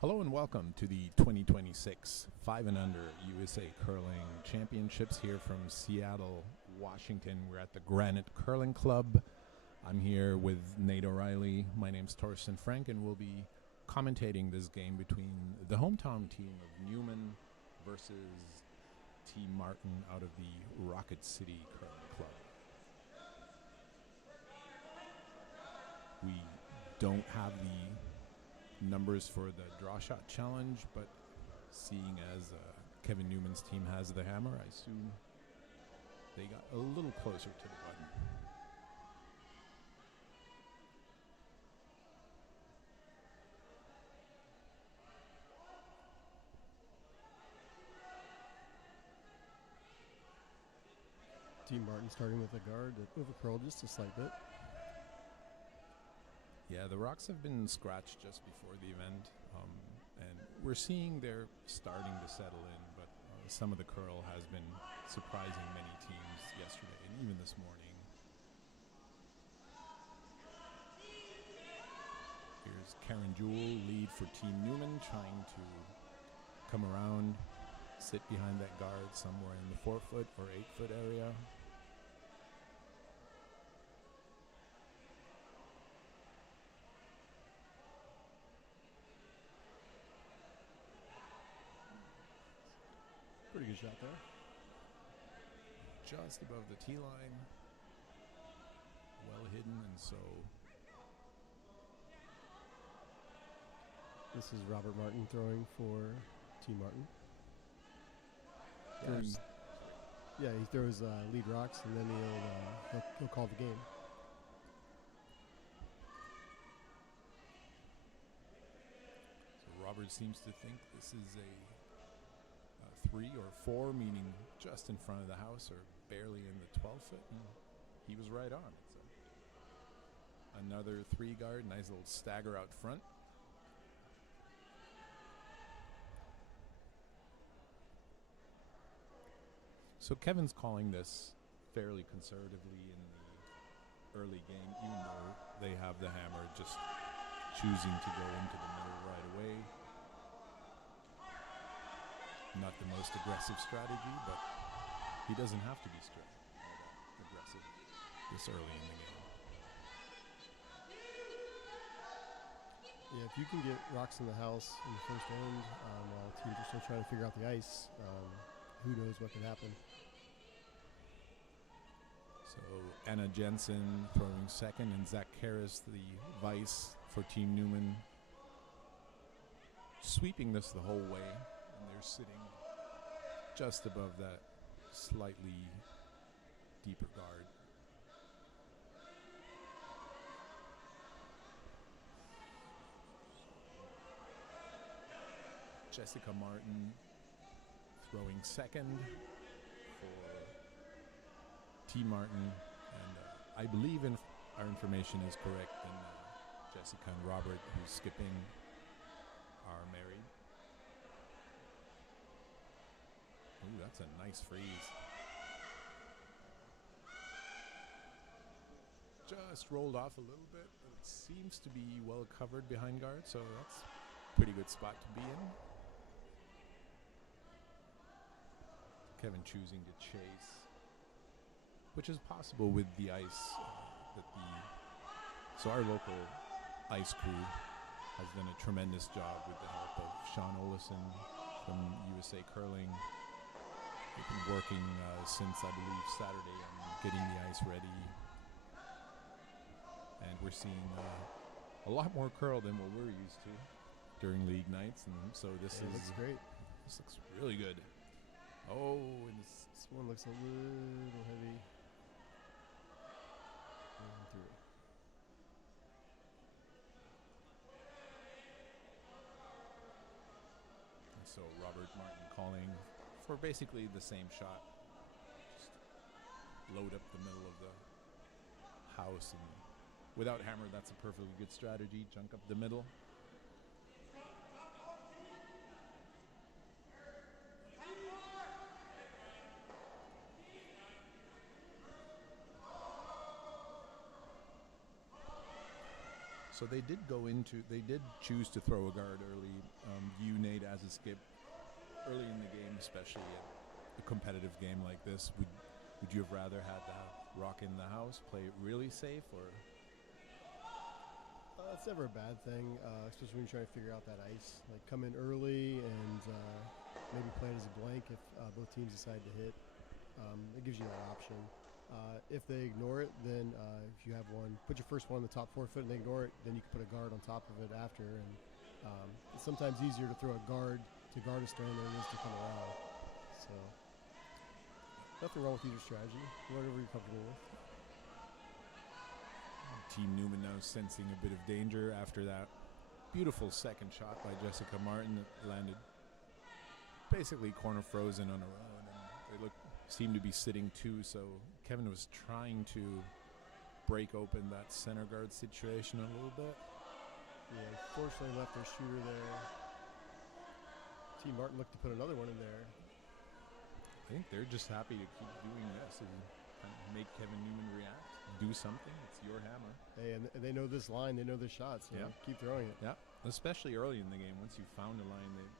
Hello and welcome to the 2026 5 and Under USA Curling Championships here from Seattle, Washington. We're at the Granite Curling Club. I'm here with Nate O'Reilly. My name's Torsten Frank, and we'll be commentating this game between the hometown team of Neumann versus Team Martin out of the Rocket City Curling Club. We don't have the numbers for the draw shot challenge, but seeing as Kevin Newman's team has the hammer, I assume they got a little closer to the button. Team Martin starting with a guard that overcurled just a slight bit. Yeah, the Rocks have been scratched just before the event, and we're seeing they're starting to settle in, but some of the curl has been surprising many teams yesterday and even this morning. Here's Karen Jewell, lead for Team Neumann, trying to come around, sit behind that guard somewhere in the 4-foot or 8-foot area. Pretty good shot there. Just above the tee line. Well hidden, and so this is Robert Martin throwing for Team Martin. He throws lead rocks, and then he'll call the game. So Robert seems to think this is a 3 or 4, meaning just in front of the house or barely in the 12-foot. And he was right on. It's another 3 guard, nice little stagger out front. So Kevin's calling this fairly conservatively in the early game, even though they have the hammer, just choosing to go into the middle right away. Not the most aggressive strategy, but he doesn't have to be aggressive this early in the game. Yeah, if you can get rocks in the house in the first end while teams are still trying to figure out the ice, who knows what could happen. So Anna Jensen throwing second, and Zach Karras, the vice for Team Neumann, sweeping this the whole way, and they're sitting just above that slightly deeper guard. Jessica Martin throwing second for Team Martin, and I believe our information is correct, and Jessica and Robert, who's skipping, are married. Ooh, that's a nice freeze. Just rolled off a little bit, but it seems to be well covered behind guard, so that's a pretty good spot to be in. Kevin choosing to chase, which is possible with the ice. So our local ice crew has done a tremendous job with the help of Sean Olison from USA Curling. They've been working since, I believe, Saturday on getting the ice ready. And we're seeing a lot more curl than what we're used to during league nights. And so this looks great. This looks really good. Oh, and this one looks a little heavy. Through. And so Robert Martin calling for basically the same shot. Just load up the middle of the house, and without hammer, that's a perfectly good strategy. Junk up the middle. So they did choose to throw a guard early. You, Nate, as a skip, early in the game, especially a competitive game like this, would you have rather had the rock in the house, play it really safe, or? It's never a bad thing, especially when you're trying to figure out that ice. Like come in early and maybe play it as a blank if both teams decide to hit. It gives you that option. If they ignore it, then if you have one, put your first one on the top 4 foot and they ignore it, then you can put a guard on top of it after. And it's sometimes easier to throw a guard to guard a stone than it is to come around. So nothing wrong with either strategy, whatever you're comfortable with. Team Neumann now sensing a bit of danger after that beautiful second shot by Jessica Martin that landed basically corner frozen on her own, and they seemed to be sitting too, so Kevin was trying to break open that center guard situation a little bit. Yeah, fortunately left their shooter there. Team Martin looked to put another one in there. I think they're just happy to keep doing this and kind of make Kevin Neumann react, do something. It's your hammer. Hey, and they know this line, they know this shot, so keep throwing it. Yeah, especially early in the game. Once you've found a line that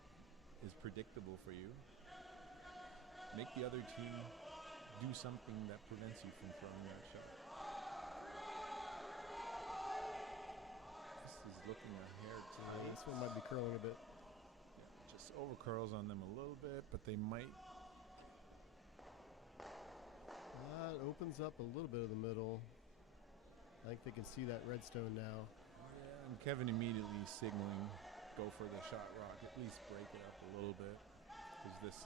is predictable for you, make the other team do something that prevents you from throwing that shot. This is looking a hair tight. This one might be curling a bit. Yeah, just over curls on them a little bit, but they might. That opens up a little bit of the middle. I think they can see that redstone now. Yeah, and Kevin immediately signaling, go for the shot rock. At least break it up a little bit, because this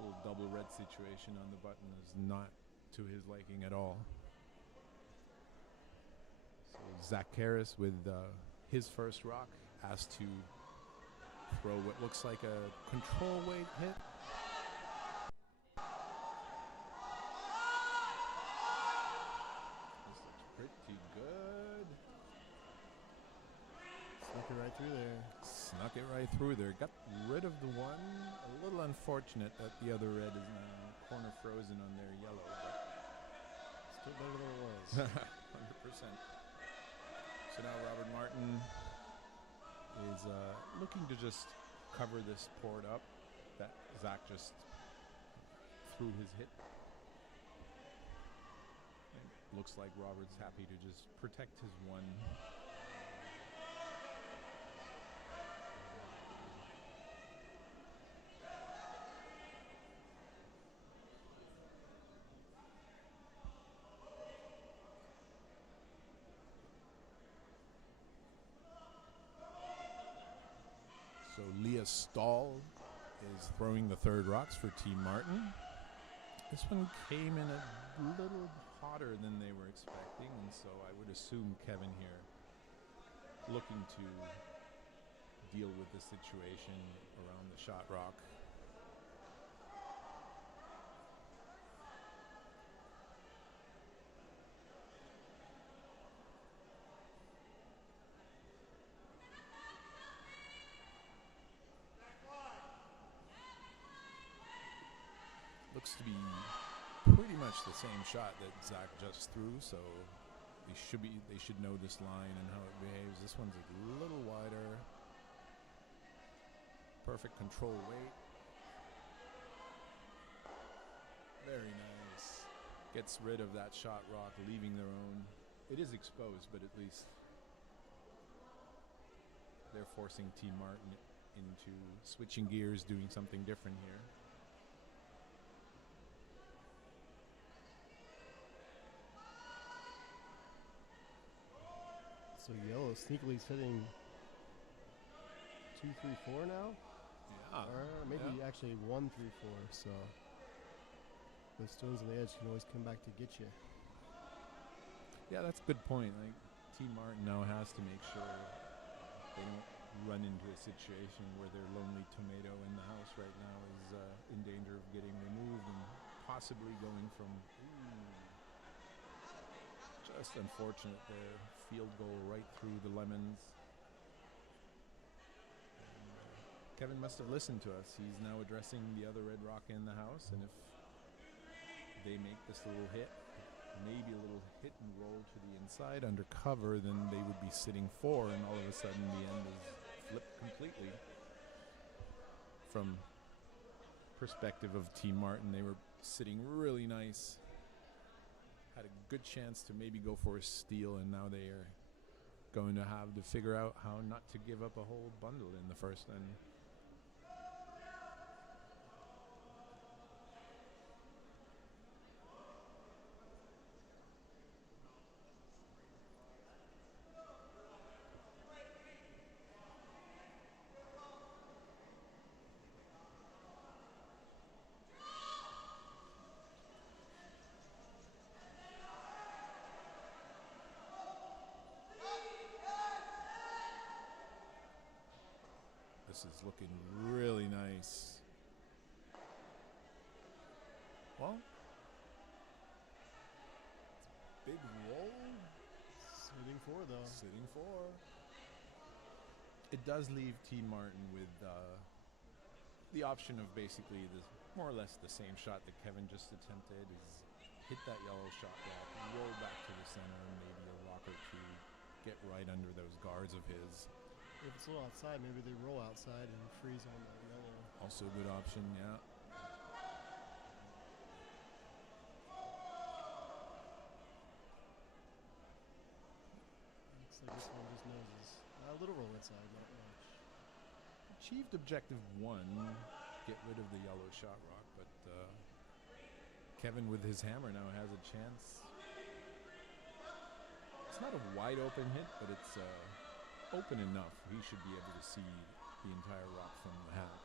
little double red situation on the button is not to his liking at all. So Zach Karras with his first rock asked to throw what looks like a control weight hit. Right through there. Snuck it right through there. Got rid of the one. A little unfortunate that the other red is now corner frozen on their yellow. Still better than it was. 100%. So now Robert Martin is looking to just cover this port up that Zach just threw his hit. It looks like Robert's happy to just protect his one. So Leah Stahl is throwing the third rocks for Team Martin. This one came in a little hotter than they were expecting, and so I would assume Kevin here looking to deal with the situation around the shot rock. Looks to be pretty much the same shot that Zach just threw, so they should know this line and how it behaves. This one's a little wider. Perfect control weight. Very nice. Gets rid of that shot rock, leaving their own. It is exposed, but at least they're forcing Team Martin into switching gears, doing something different here. So yellow sneakily sitting 2, 3, 4 now? Yeah. Or maybe actually 1, 3, 4. So those stones on the edge can always come back to get you. Yeah, that's a good point. Like Team Martin now has to make sure they don't run into a situation where their lonely tomato in the house right now is in danger of getting removed and possibly going from just unfortunate there. Field goal right through the lemons. And, Kevin must have listened to us. He's now addressing the other red rock in the house, and if they make this little hit, maybe a little hit and roll to the inside under cover, then they would be sitting 4, and all of a sudden the end is flipped completely. From perspective of Team Martin, they were sitting really nice, had a good chance to maybe go for a steal, and now they are going to have to figure out how not to give up a whole bundle in the first end. This is looking really nice. Well, big roll. Sitting 4 though. Sitting 4. It does leave Team Martin with the option of basically more or less the same shot that Kevin just attempted, is hit that yellow shot block, roll back to the center, and maybe a rock or two, get right under those guards of his. If it's a little outside, maybe they roll outside and freeze on that yellow. Also a good option, yeah. Looks like this one just noses. A little roll inside, not much. Achieved objective 1, get rid of the yellow shot rock, but Kevin with his hammer now has a chance. It's not a wide open hit, but it's open enough. He should be able to see the entire rock from the hat.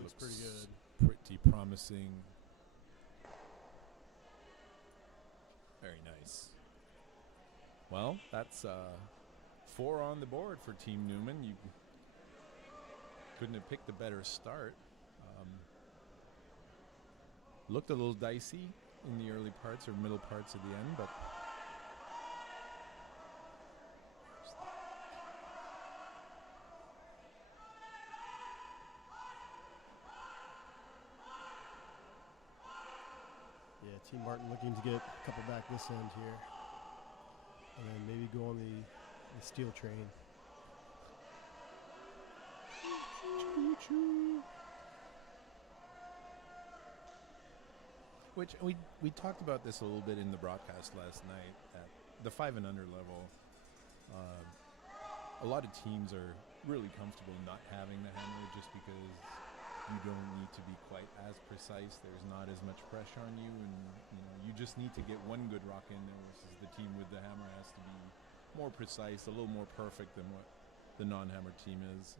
Looks pretty good. Pretty promising. Very nice. Well, that's 4 on the board for Team Neumann. You couldn't have picked a better start. Looked a little dicey in the early parts or middle parts of the end, but Yeah, Team Martin looking to get a couple back this end here. And then maybe go on the steel train. Choo-choo. which we talked about this a little bit in the broadcast last night at the 5 and under level. A lot of teams are really comfortable not having the hammer just because you don't need to be quite as precise. There's not as much pressure on you, and you just need to get one good rock in there versus the team with the hammer has to be more precise, a little more perfect than what the non-hammer team is.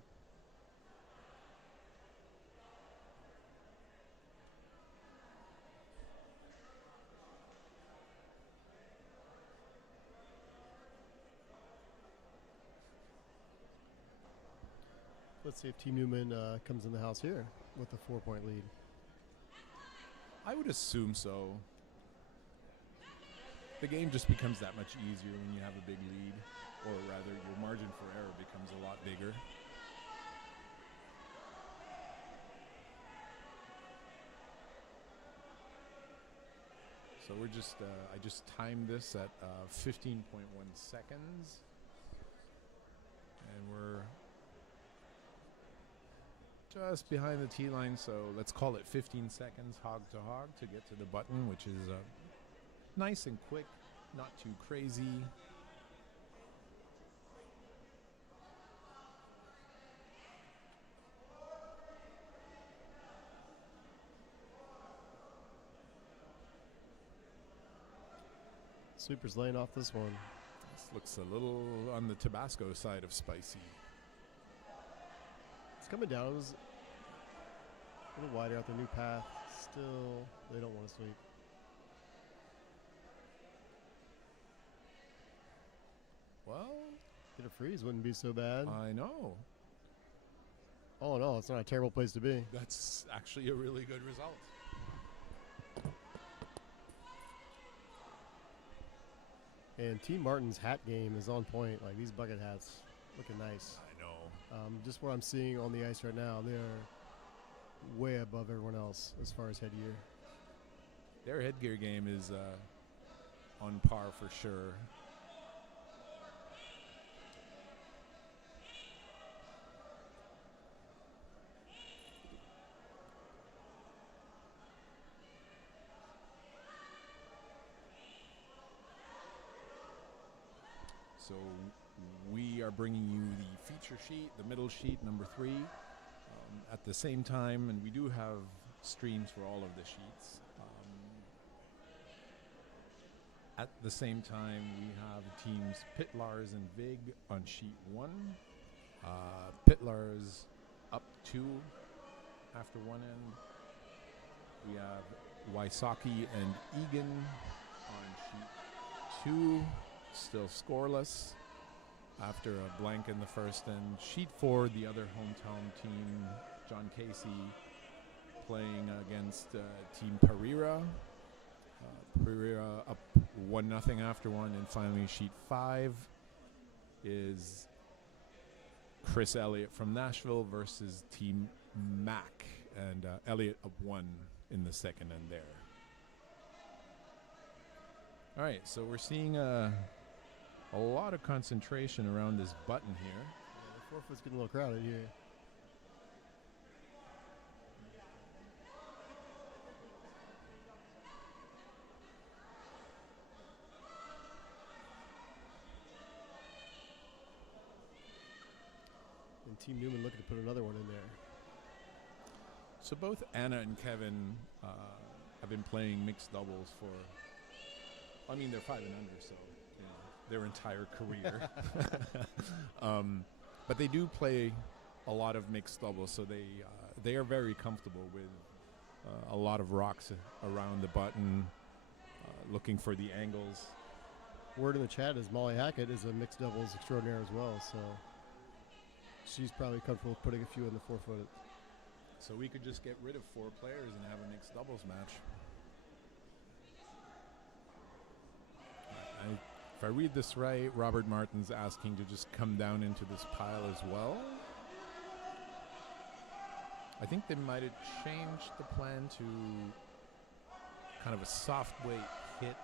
Let's see if Team Neumann comes in the house here with a 4-point lead. I would assume so. The game just becomes that much easier when you have a big lead, or rather your margin for error becomes a lot bigger. So we're just, I just timed this at 15.1 seconds. And we're just behind the tee line, so let's call it 15 seconds hog to hog to get to the button, which is nice and quick, not too crazy. Sweeper's laying off this one. This looks a little on the Tabasco side of spicy. It's coming down. It was a little wider out the new path. still, they don't want to sweep. Well, Get a freeze wouldn't be so bad. I know. Oh no, it's not a terrible place to be. That's actually a really good result. And Team Martin's hat game is on point. Like, these bucket hats looking nice. I know. Just what I'm seeing on the ice right now, they are way above everyone else as far as headgear. Their headgear game is on par for sure. So we are bringing you the feature sheet, the middle sheet, number 3, at the same time, and we do have streams for all of the sheets. At the same time, we have teams Pitlars and Vig on sheet 1. Pitlars up 2 after one end. We have Wysocki and Egan on sheet 2. Still scoreless after a blank in the first end. Sheet 4, the other hometown team, John Casey, playing against Team Pereira. Pereira up 1-0 after one. And finally, sheet 5 is Chris Elliott from Nashville versus Team Mac. And Elliott up 1 in the second end there. All right, so we're seeing a lot of concentration around this button here. Yeah, the forefoot's getting a little crowded here. And Team Neumann looking to put another one in there. So both Anna and Kevin have been playing mixed doubles for, I mean, they're 5 and under, so their entire career. But they do play a lot of mixed doubles, so they are very comfortable with a lot of rocks around the button, looking for the angles. Word in the chat is Molly Hackett is a mixed doubles extraordinaire as well, so she's probably comfortable with putting a few in the forefoot. So we could just get rid of 4 players and have a mixed doubles match. If I read this right, Robert Martin's asking to just come down into this pile as well. I think they might have changed the plan to kind of a soft weight hit.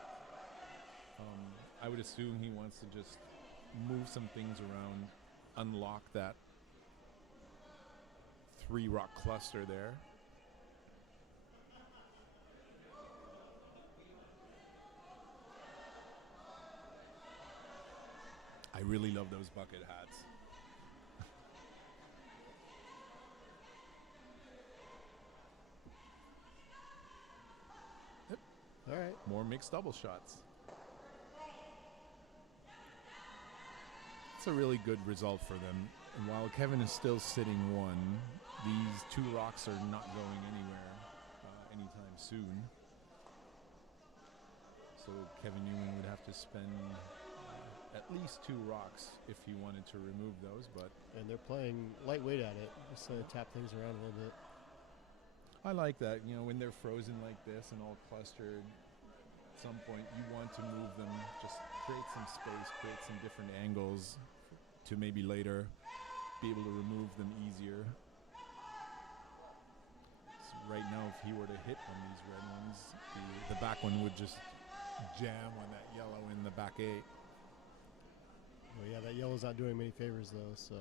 I would assume he wants to just move some things around, unlock that 3 rock cluster there. I really love those bucket hats. Yep. All right. More mixed double shots. It's a really good result for them. And while Kevin is still sitting 1, these 2 rocks are not going anywhere anytime soon. So Kevin Neumann would have to spend at least 2 rocks if he wanted to remove those, but And they're playing lightweight at it, just to tap things around a little bit. I like that. You know, when they're frozen like this and all clustered, at some point you want to move them, just create some space, create some different angles to maybe later be able to remove them easier. So right now, if he were to hit on these red ones, the back one would just jam on that yellow in the back 8. Well, yeah, that yellow's not doing many favors, though, so.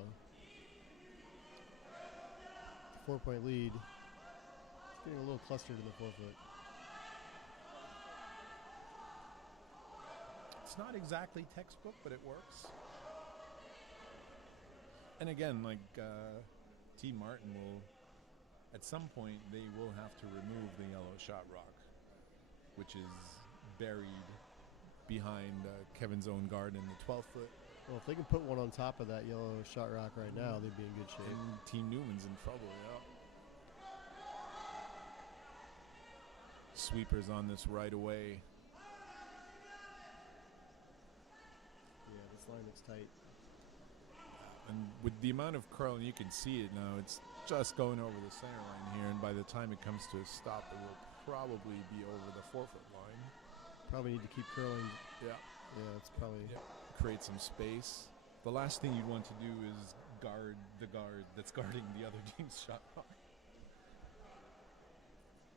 4-point lead. It's getting a little clustered in the forefoot. It's not exactly textbook, but it works. And again, like T. Martin will, at some point, they will have to remove the yellow shot rock, which is buried behind Kevin's own guard in the 12-foot. Well, if they can put one on top of that yellow shot rock right now, they'd be in good shape. And Team Newman's in trouble, yeah. Sweepers on this right away. Yeah, this line looks tight. And with the amount of curling, you can see it now. It's just going over the center line here, and by the time it comes to a stop, it will probably be over the 4-foot line. Probably need to keep curling. Yeah. Yeah, it's probably. Yeah. Create some space. The last thing you'd want to do is guard the guard that's guarding the other team's shot clock.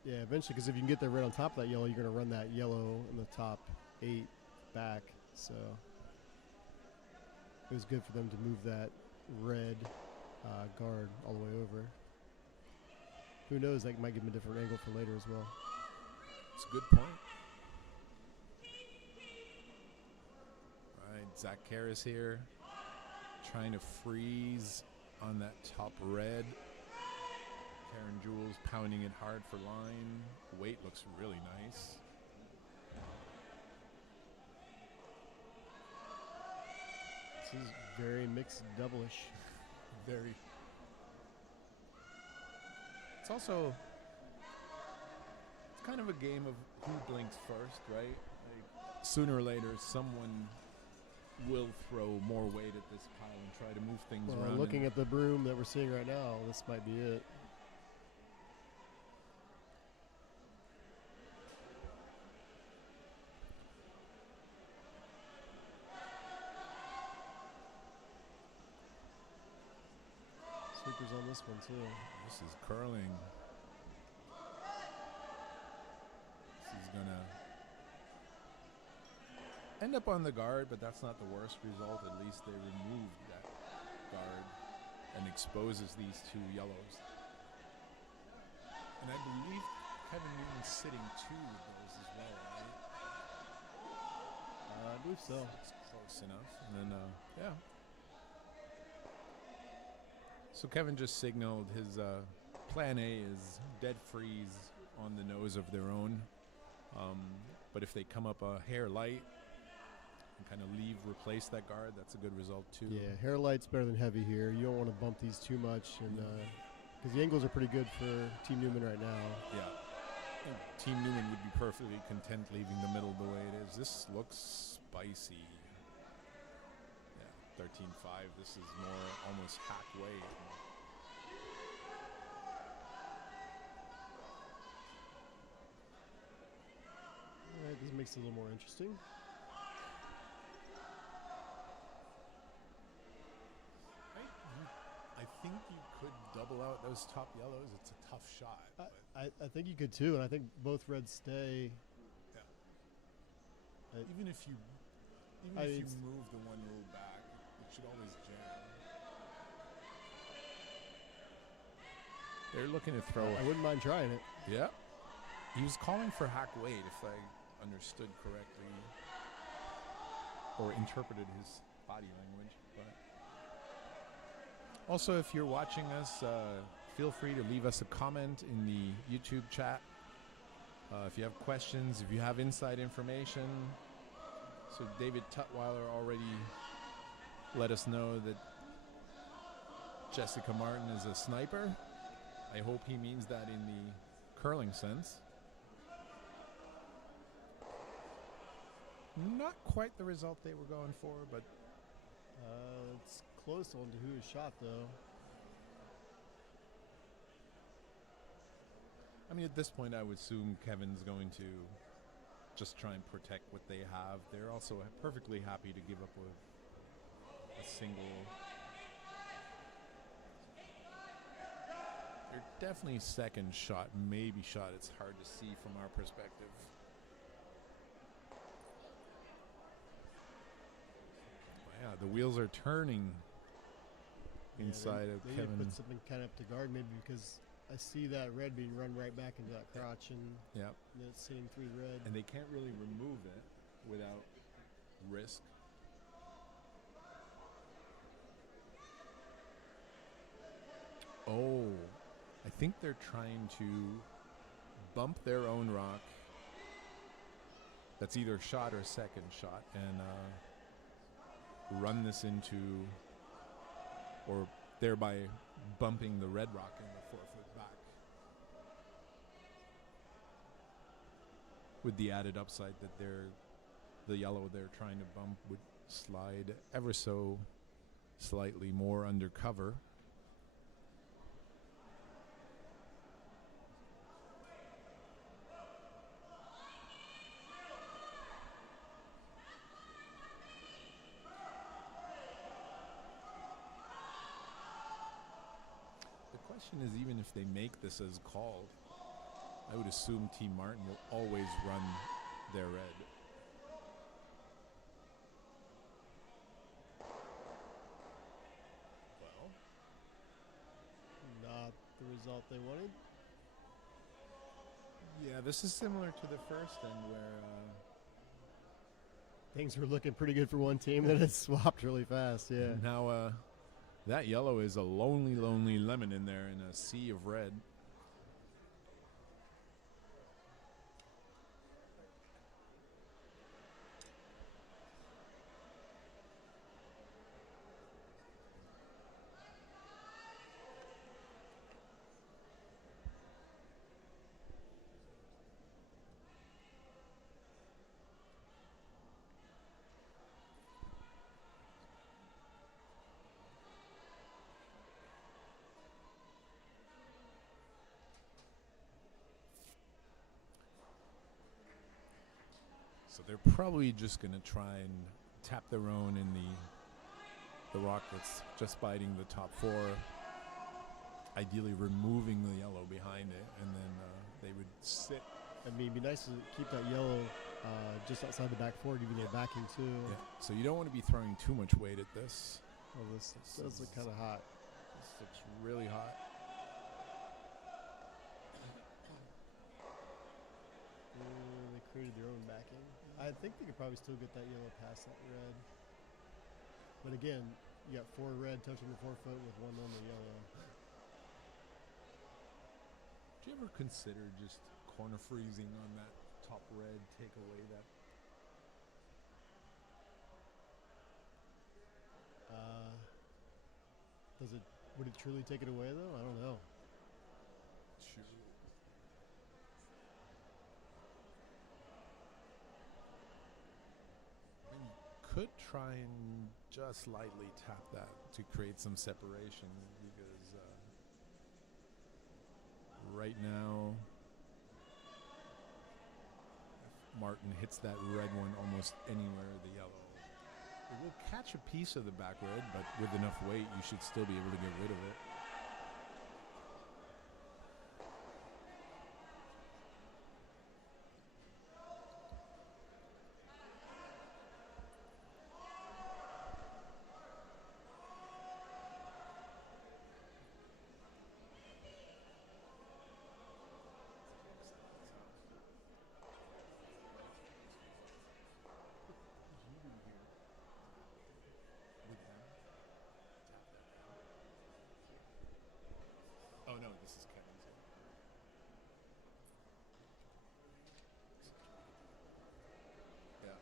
Yeah, eventually, because if you can get that red on top of that yellow, you're going to run that yellow in the top 8 back. So it was good for them to move that red guard all the way over. Who knows? That might give them a different angle for later as well. It's a good point. All right, Zach Karras here, trying to freeze on that top red. Karen Jules pounding it hard for line. Weight looks really nice. This is very mixed double-ish. Very. It's also, it's kind of a game of who blinks first, right? Like, sooner or later, someone will throw more weight at this pile and try to move things around. Looking at the broom that we're seeing right now, this might be it. Sweepers on this one too. This is curling. This is gonna end up on the guard, but that's not the worst result. At least they removed that guard and exposes these two yellows. And I believe Kevin Newman's sitting 2 of those as well, right? I believe so. It's close enough. And then, yeah. So Kevin just signaled his plan A is dead freeze on the nose of their own. But if they come up a hair light and kind of replace that guard, that's a good result too. Yeah, hair light's better than heavy here. You don't want to bump these too much, and because the angles are pretty good for Team Neumann right now. Yeah. I think Team Neumann would be perfectly content leaving the middle the way it is. This looks spicy. 13-5. This is more almost hack weight. All right, this makes it a little more interesting. I think you could double out those top yellows. It's a tough shot. I think you could too, and I think both reds stay. Yeah. Even if you move the one row back, it should always jam. They're looking to throw. I wouldn't mind trying it. Yeah. He was calling for hack weight, if I understood correctly, or interpreted his body language. But also, if you're watching us, feel free to leave us a comment in the YouTube chat. If you have questions, if you have inside information. So David Tutwiler already let us know that Jessica Martin is a sniper. I hope he means that in the curling sense. Not quite the result they were going for, but It's close on to who is shot, though. I mean, at this point, I would assume Kevin's going to just try and protect what they have. They're also perfectly happy to give up a single. They're definitely second shot, maybe shot. It's hard to see from our perspective. Yeah, the wheels are turning inside of they Kevin. Put something kind of up to guard, maybe, because I see that red being run right back into that crotch, and it's sitting 3 red. And they can't really remove it without risk. Oh, I think they're trying to bump their own rock. That's either shot or second shot, and run this into, or thereby bumping the red rock in the 4-foot back. with the added upside that the yellow they're trying to bump would slide ever so slightly more under cover. The question is, even if they make this as called, I would assume Team Martin will always run their red. Well, not the result they wanted. yeah, this is similar to the first end where Things were looking pretty good for one team, then it swapped really fast. Yeah. now that yellow is a lonely, lonely lemon in there in a sea of red. So they're probably just going to try and tap their own in the rock that's just biting the top four, ideally removing the yellow behind it, and then they would sit. I mean, it'd be nice to keep that yellow just outside the back four, give you their backing too. Yeah. So you don't want to be throwing too much weight at this. Oh, this does look kind of hot. This looks really hot. They created their own backing. I think they could probably still get that yellow past that red. But again, you got 4 red touching the forefoot with 1 on the yellow. Do you ever consider just corner freezing on that top red, take away that? Would it truly take it away though? I don't know. Sure. You could try and just lightly tap that to create some separation, because right now if Martin hits that red one almost anywhere the yellow, it will catch a piece of the back red, but with enough weight you should still be able to get rid of it. Oh no, this is Kevin's. Yeah.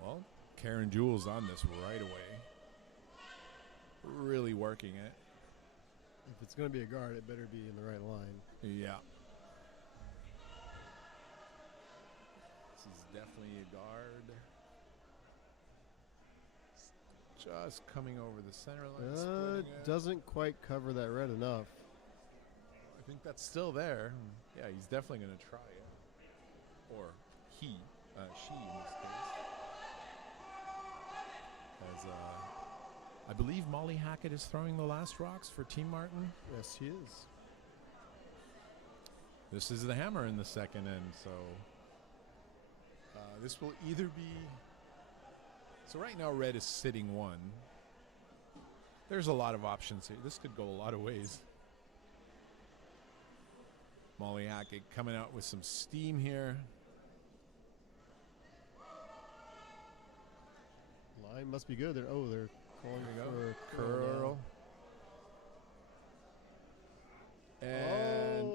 Well, Karen Jewell's on this right away. Really working it. If it's going to be a guard, it better be in the right line. Yeah. This is definitely a guard. Just coming over the center line. Splitting it. Doesn't quite cover that red enough. I think that's still there. Yeah, he's definitely going to try it. Or she in this case. As I believe Molly Hackett is throwing the last rocks for Team Martin. Yes, he is. This is the hammer in the second end, so this will either be... So right now red is sitting 1. There's a lot of options here. This could go a lot of ways. Molly Hackett coming out with some steam here. Line must be good. They're calling for a curl. And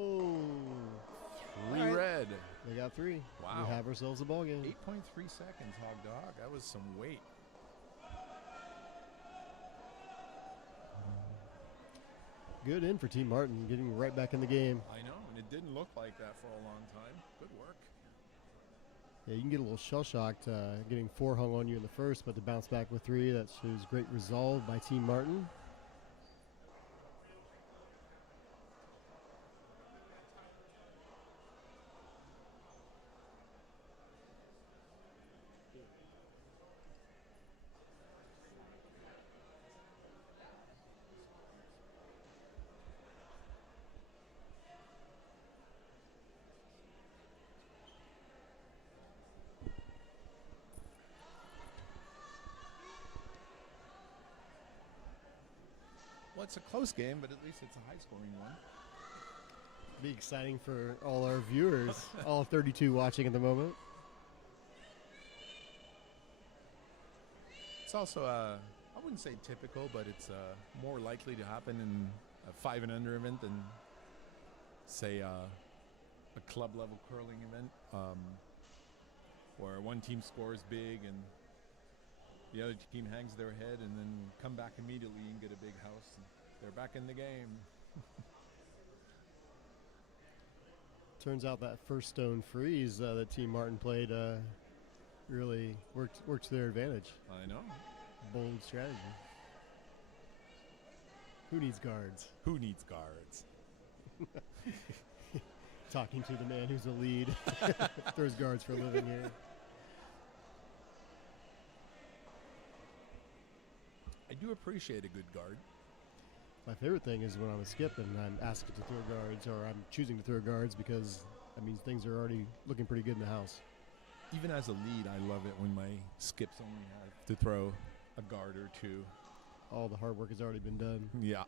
3 right. red. They got 3. Wow. We have ourselves a ball game. 8.3 seconds, Hog Dog. That was some weight. Good in for Team Martin, getting right back in the game. I know, and it didn't look like that for a long time. Good work. Yeah, you can get a little shell-shocked getting 4 hung on you in the first, but to bounce back with 3, that shows great resolve by Team Martin. Well, it's a close game, but at least it's a high-scoring one. Be exciting for all our viewers, all 32 watching at the moment. It's also, I wouldn't say typical, but it's more likely to happen in a 5 and under event than, say, a club-level curling event, where one team scores big and the other team hangs their head and then come back immediately and get a big house. And they're back in the game. Turns out that first stone freeze that Team Martin played really worked to their advantage. I know. Bold strategy. Who needs guards? Who needs guards? Talking to the man who's a lead. Throws guards for a living here. I do appreciate a good guard. My favorite thing is when I'm a skip and I'm asked to throw guards, or I'm choosing to throw guards, because that means things are already looking pretty good in the house. Even as a lead, I love it when my skips only have to throw a guard or two. All the hard work has already been done. Yeah.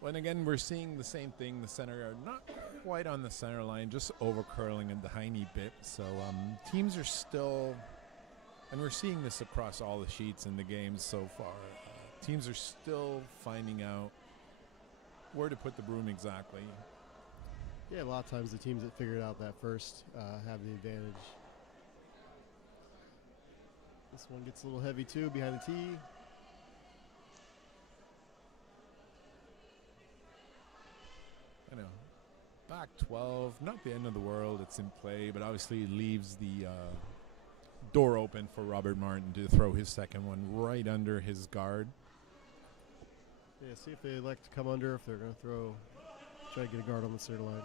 Well, and again, we're seeing the same thing. The center are not quite on the center line, just over curling a tiny bit. So teams are still, and we're seeing this across all the sheets in the games so far, teams are still finding out where to put the broom exactly. Yeah, a lot of times the teams that figure it out that first have the advantage. This one gets a little heavy too, behind the tee. I know. Back 12, not the end of the world. It's in play, but obviously it leaves the door open for Robert Martin to throw his second one right under his guard. Yeah, see if they elect to come under, if they're going to try to get a guard on the center line.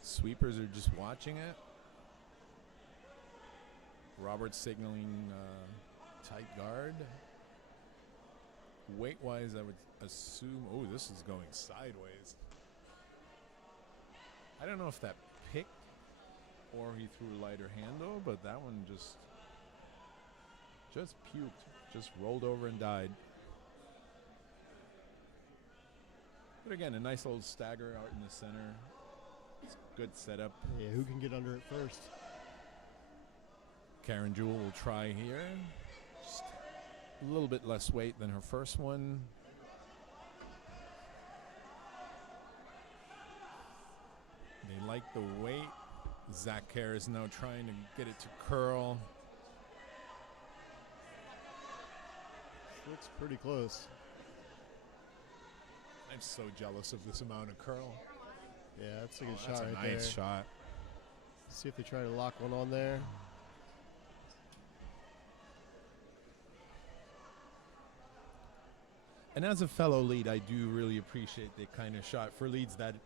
Sweepers are just watching it. Robert's signaling tight guard. Weight-wise, I would assume, oh, this is going sideways. I don't know if that picked or he threw a lighter handle, but that one just puked, just rolled over and died. But again, a nice old stagger out in the center. It's a good setup. Yeah, who can get under it first? Karen Jewell will try here. Just a little bit less weight than her first one. They like the weight. Zach Kerr is now trying to get it to curl. Looks pretty close. I'm so jealous of this amount of curl. Yeah, that's a good shot That's right a there. nice shot. See if they try to lock one on there. And as a fellow lead, I do really appreciate the kind of shot. For leads, that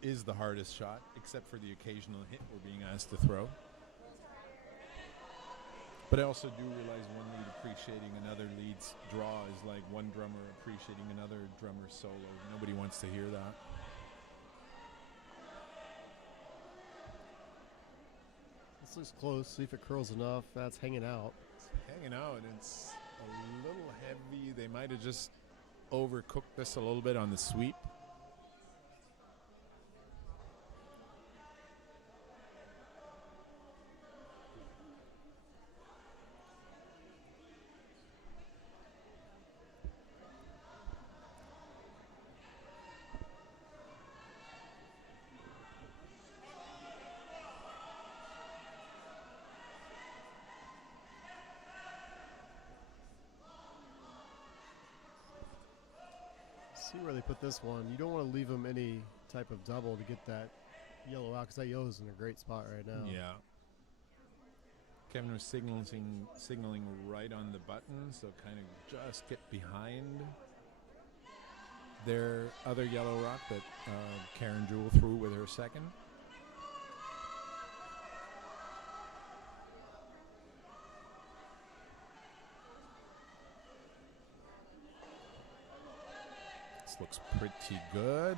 is the hardest shot, except for the occasional hit we're being asked to throw. But I also do realize one lead appreciating another lead's draw is like one drummer appreciating another drummer's solo. Nobody wants to hear that. This looks close. See if it curls enough. That's hanging out. It's hanging out, and it's a little heavy. They might have just overcooked this a little bit on the sweep. they put this one. You don't want to leave them any type of double to get that yellow out, because that yellow is in a great spot right now. Yeah. Kevin was signaling right on the button, so kind of just get behind their other yellow rock that Karen Jewell threw with her second. This looks pretty good.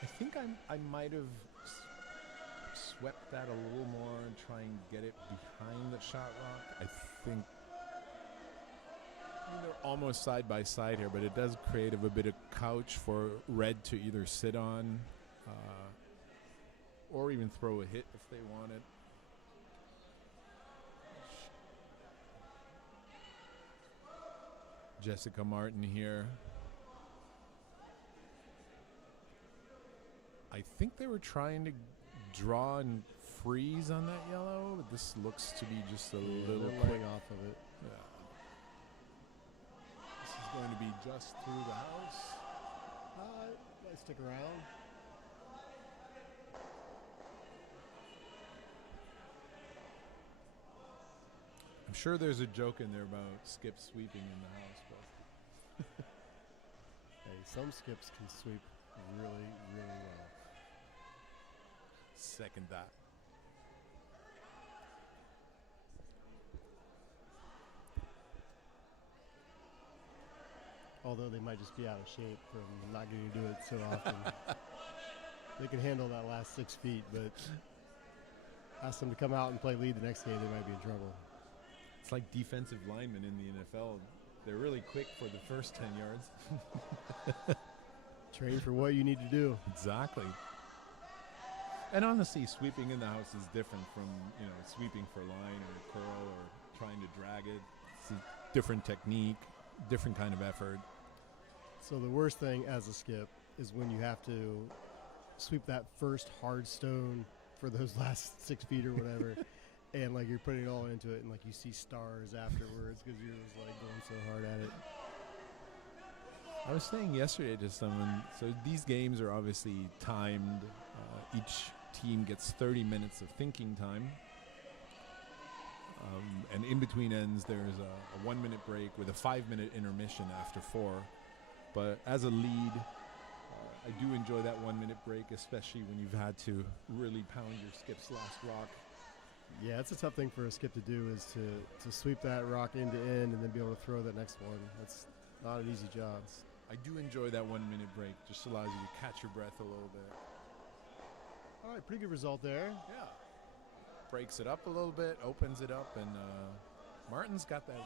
I think I might have swept that a little more and try and get it behind the shot rock. I think they're almost side by side here, but it does create a bit of couch for red to either sit on or even throw a hit if they wanted. Jessica Martin here. I think they were trying to draw and freeze on that yellow, but this looks to be just a little quick off of it. Yeah. This is going to be just through the house. Might stick around. I'm sure there's a joke in there about Skip sweeping in the house, but Hey, some skips can sweep really, really well. second that. Although they might just be out of shape from not getting to do it so often. They can handle that last 6 feet, but ask them to come out and play lead the next game, they might be in trouble. It's like defensive linemen in the NFL. They're really quick for the first 10 yards. Train for what you need to do. Exactly. And honestly, sweeping in the house is different from, sweeping for line or curl or trying to drag it. It's a different technique, different kind of effort. So the worst thing as a skip is when you have to sweep that first hard stone for those last 6 feet or whatever, and like you're putting it all into it, and like you see stars afterwards because you're just like going so hard at it. I was saying yesterday to someone, so these games are obviously timed. Each team gets 30 minutes of thinking time. And in between ends, there's a 1 minute break with a 5-minute intermission after 4. But as a lead, I do enjoy that 1 minute break, especially when you've had to really pound your skip's last rock. Yeah, it's a tough thing for a skip to do, is to sweep that rock end to end and then be able to throw that next one. That's not an easy job. I do enjoy that 1 minute break. Just allows you to catch your breath a little bit. All right, pretty good result there. Yeah. Breaks it up a little bit, opens it up, and Martin's got that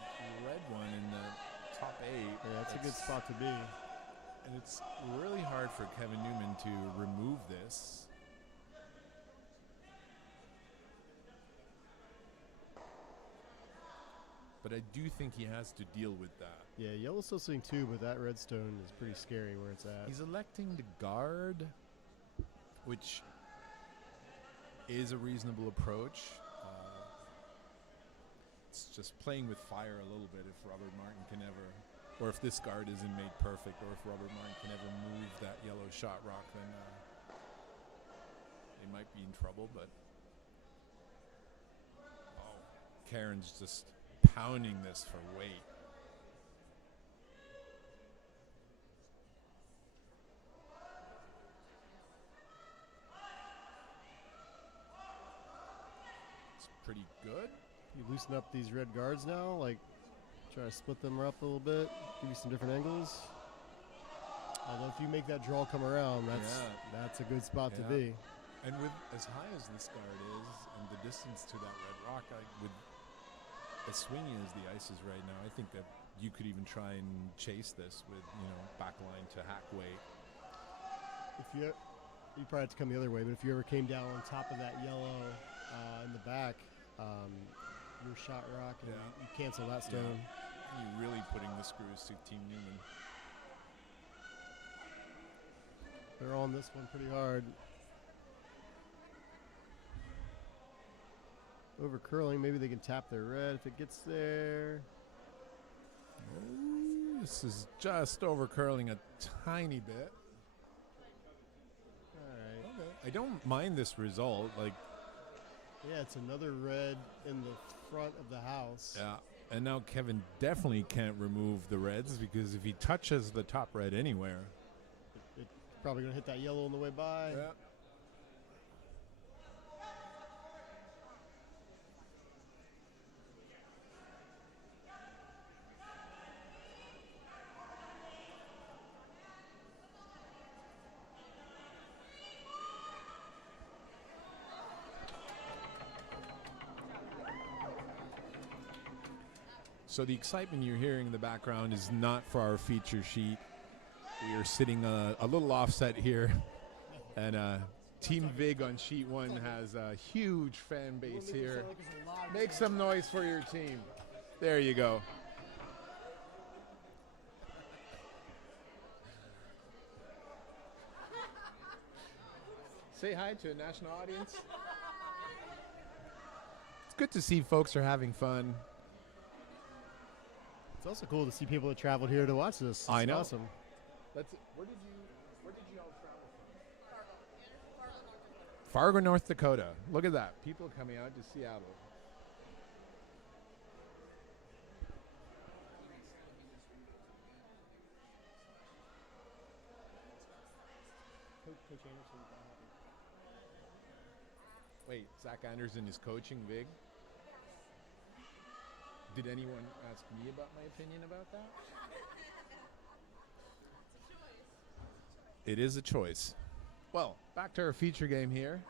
red one in the top 8. Yeah, that's a good spot to be. And it's really hard for Kevin Neumann to remove this. But I do think he has to deal with that. Yeah, yellow's still sitting too, but that redstone is pretty scary where it's at. He's electing to guard, which is a reasonable approach. It's just playing with fire a little bit if Robert Martin can ever, or if this guard isn't made perfect, or if Robert Martin can ever move that yellow shot rock, then they might be in trouble. But Karen's just pounding this for weight. It's pretty good. You loosen up these red guards now, like try to split them up a little bit, give you some different angles. Although if you make that draw come around, that's a good spot to be. And with as high as this guard is and the distance to that red rock, with as swingy as the ice is right now, I think that you could even try and chase this with, back line to hack weight. If you probably have to come the other way, but if you ever came down on top of that yellow in the back, your shot rock, and you cancel that stone. Yeah. You're really putting the screws to Team Neumann. They're on this one pretty hard. over curling. Maybe they can tap their red if it gets there. Oh, this is just over curling a tiny bit. All right. Okay. I don't mind this result. Like, Yeah, it's another red in the front of the house. yeah. And now Kevin definitely can't remove the reds because if he touches the top red anywhere. It's probably going to hit that yellow on the way by. Yeah. So the excitement you're hearing in the background is not for our feature sheet. We are sitting a little offset here, and Team Vig on sheet 1 has a huge fan base here. Make some noise for your team. There you go. Say hi to a national audience. It's good to see folks are having fun. It's also cool to see people that traveled here to watch this. It's I know. Awesome. Where did you all travel from? Fargo, North Dakota. Look at that. People coming out to Seattle. Wait, Zach Anderson is coaching Vig? Did anyone ask me about my opinion about that? It is a choice. Well, back to our feature game here.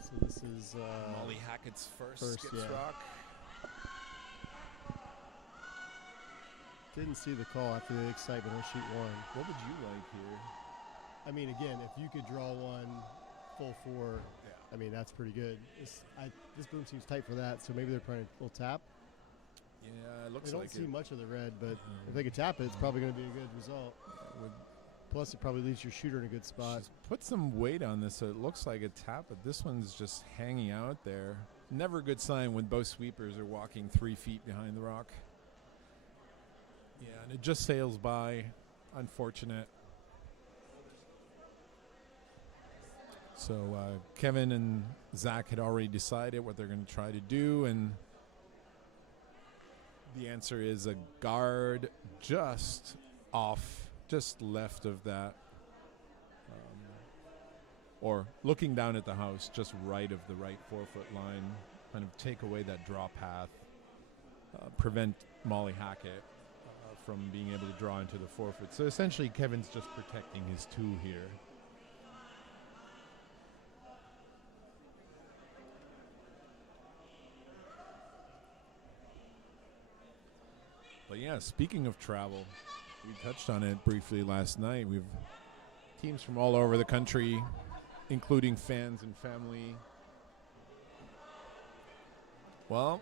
So this is Molly Hackett's first skips yeah. rock. Didn't see the call after the excitement on sheet 1. What would you like here? I mean, again, if you could draw one full 4, I mean, that's pretty good. This boom seems tight for that, so maybe they're playing a little tap. Yeah, it looks They like don't see it. much of the red, but if they could tap it, it's probably going to be a good result. Plus, it probably leaves your shooter in a good spot. She's put some weight on this, so it looks like a tap, but this one's just hanging out there. Never a good sign when both sweepers are walking 3 feet behind the rock. Yeah, and it just sails by. Unfortunate. So Kevin and Zach had already decided what they're going to try to do, and the answer is a guard just off, just left of that, or looking down at the house, just right of the right 4-foot line, kind of take away that draw path, prevent Molly Hackett from being able to draw into the 4-foot. So essentially, Kevin's just protecting his 2 here. But yeah, speaking of travel, we touched on it briefly last night. We've teams from all over the country, including fans and family. Well,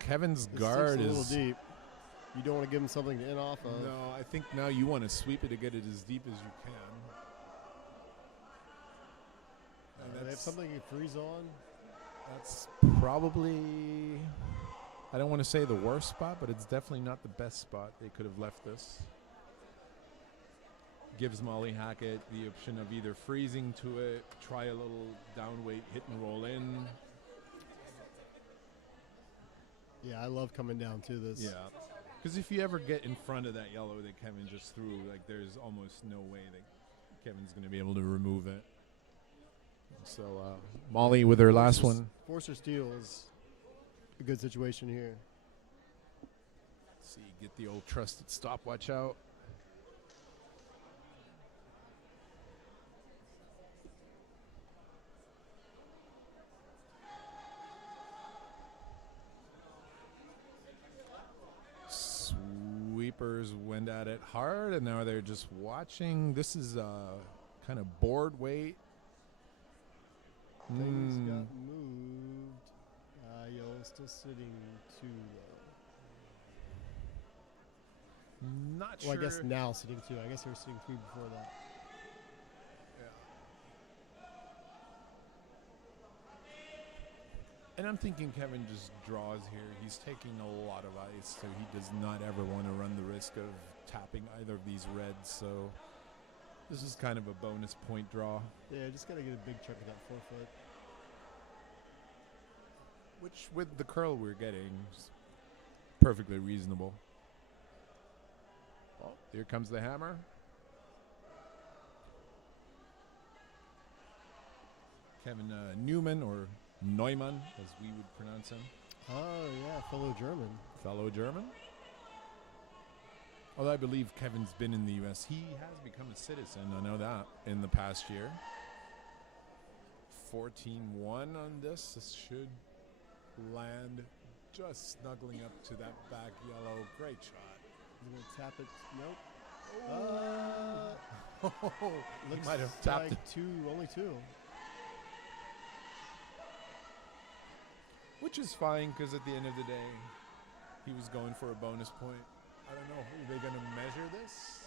Kevin's This guard seems a is little deep. You don't want to give him something to in off of. No, I think now you want to sweep it to get it as deep as you can. They have something you freeze on. That's probably, I don't want to say the worst spot, but it's definitely not the best spot they could have left this. Gives Molly Hackett the option of either freezing to it, try a little down weight, hit and roll in. Yeah, I love coming down to this. Yeah. Because if you ever get in front of that yellow that Kevin just threw, like there's almost no way that Kevin's going to be able to remove it. So Molly with her last one. Force or steal is a good situation here. Let's see, get the old trusted stopwatch out. Sweepers went at it hard, and now they're just watching. This is kind of board weight. Things got moved. Yellow's still sitting too low. Not Well, sure. I guess now sitting 2. I guess they were sitting 3 before that. And I'm thinking Kevin just draws here. He's taking a lot of ice, so he does not ever want to run the risk of tapping either of these reds. So this is kind of a bonus point draw. Yeah, just got to get a big chunk of that 4-foot. Which, with the curl we're getting, is perfectly reasonable. Oh, here comes the hammer. Kevin Neumann, or Neumann, as we would pronounce him. Oh, yeah, fellow German. Fellow German. Although I believe Kevin's been in the U.S. He has become a citizen, I know that, in the past year. 14-1 on this. This should land just snuggling up to that back yellow. Great shot. He's going to tap it. Nope. He Looks might have tapped like it. only two. Which is fine, because at the end of the day, he was going for a bonus point. I don't know. Are they going to measure this?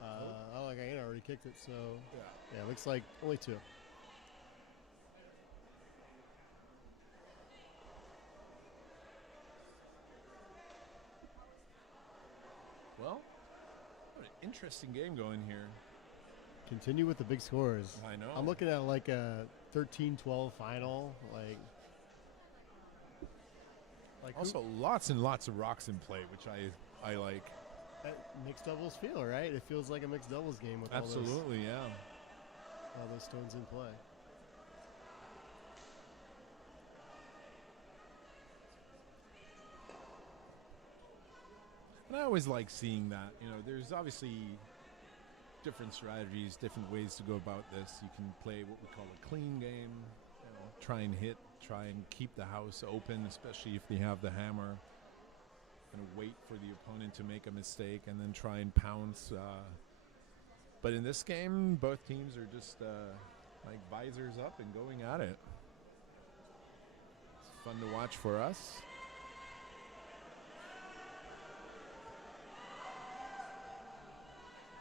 Oh, like I already kicked it, so Yeah. yeah, looks like only two. Well, what an interesting game going here. Continue with the big scores. I know. I'm looking at like a 13-12 final. Like Also, lots and lots of rocks in play, which I like. that mixed doubles feel, right? It feels like a mixed doubles game with Absolutely, yeah. all those stones in play. And I always like seeing that. You know, there's obviously different strategies, different ways to go about this. You can play what we call a clean game. You know, try and hit, try and keep the house open, especially if they have the hammer. Kind of wait for the opponent to make a mistake and then try and pounce. But in this game, both teams are just like visors up and going at it. It's fun to watch for us.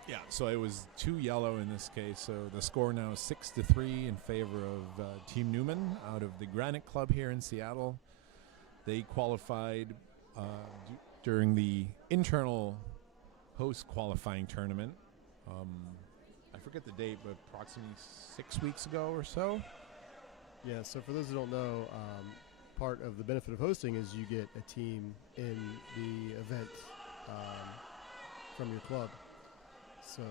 Yeah, so it was 2 yellow in this case. So the score now is 6-3 in favor of Team Neumann out of the Granite Club here in Seattle. They qualified during the internal host qualifying tournament. I forget the date, but approximately 6 weeks ago or so. Yeah, so for those who don't know, part of the benefit of hosting is you get a team in the event from your club. So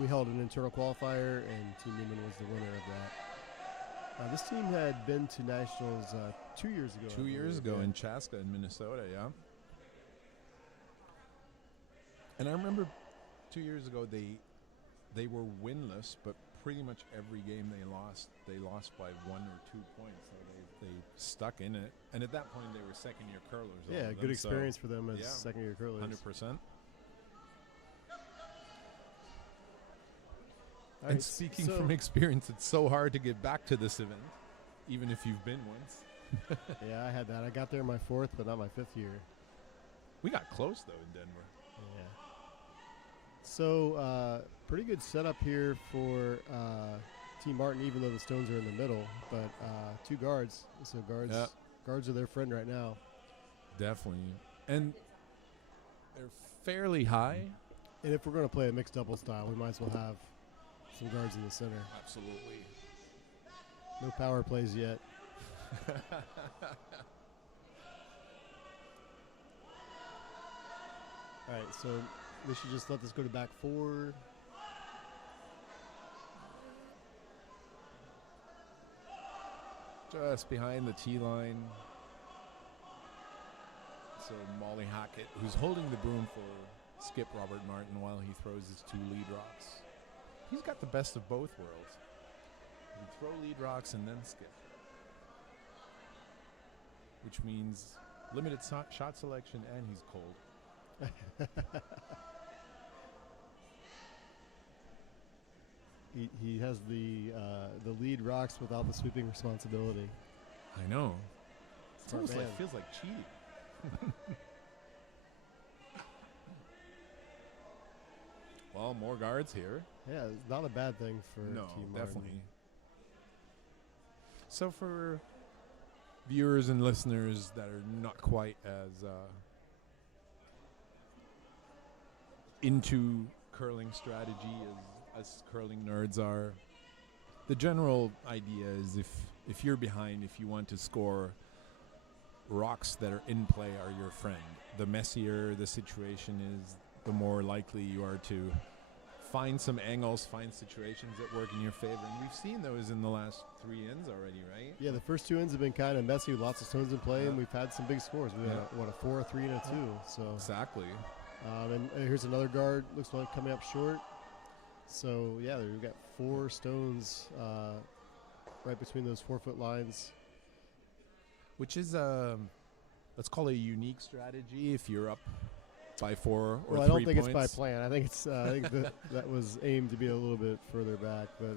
we held an internal qualifier, and Team Neumann was the winner of that. This team had been to nationals 2 years ago. 2 years ago yeah. in Chaska in Minnesota, yeah. And I remember 2 years ago they were winless, but pretty much every game they lost by 1 or 2 points. So they stuck in it. And at that point, they were second-year curlers. all Yeah, of good them, so experience for them as yeah, second-year curlers. 100%. All And right, speaking so- from experience, it's so hard to get back to this event, even if you've been once. Yeah, I had that. I got there my 4th, but not my 5th year. We got close, though, in Denver. Yeah. So pretty good setup here for Team Martin, even though the stones are in the middle. But 2 guards. So guards are their friend right now. Definitely. And they're fairly high. And if we're going to play a mixed double style, we might as well have some guards in the center. Absolutely. No power plays yet. All right, so we should just let this go to back 4. Just behind the tee line. So Molly Hackett, who's holding the broom for Skip Robert Martin while he throws his 2 lead rocks. He's got the best of both worlds. He can throw lead rocks and then skip. Which means limited shot selection, and he's cold. He has the lead rocks without the sweeping responsibility. I know. It's Smart almost man. like feels like cheating. Well, more guards here. Yeah, it's not a bad thing for No, Team Martin. definitely. So for viewers and listeners that are not quite as into curling strategy as us curling nerds are, the general idea is if you're behind, if you want to score, rocks that are in play are your friend. The messier the situation is, the more likely you are to find some angles, find situations that work in your favor. And we've seen those in the last 3 ends already, right? Yeah, the first 2 ends have been kind of messy with lots of stones in play, and we've had some big scores. We had, Yeah. a 4, a 3, and a 2. So Exactly. and here's another guard. Looks like coming up short. So, yeah, we've got 4 stones right between those 4-foot lines. Which is, let's call it a unique strategy if you're up by 4 or 3 points. Well, I don't think it's by plan. I think it's I think that was aimed to be a little bit further back. But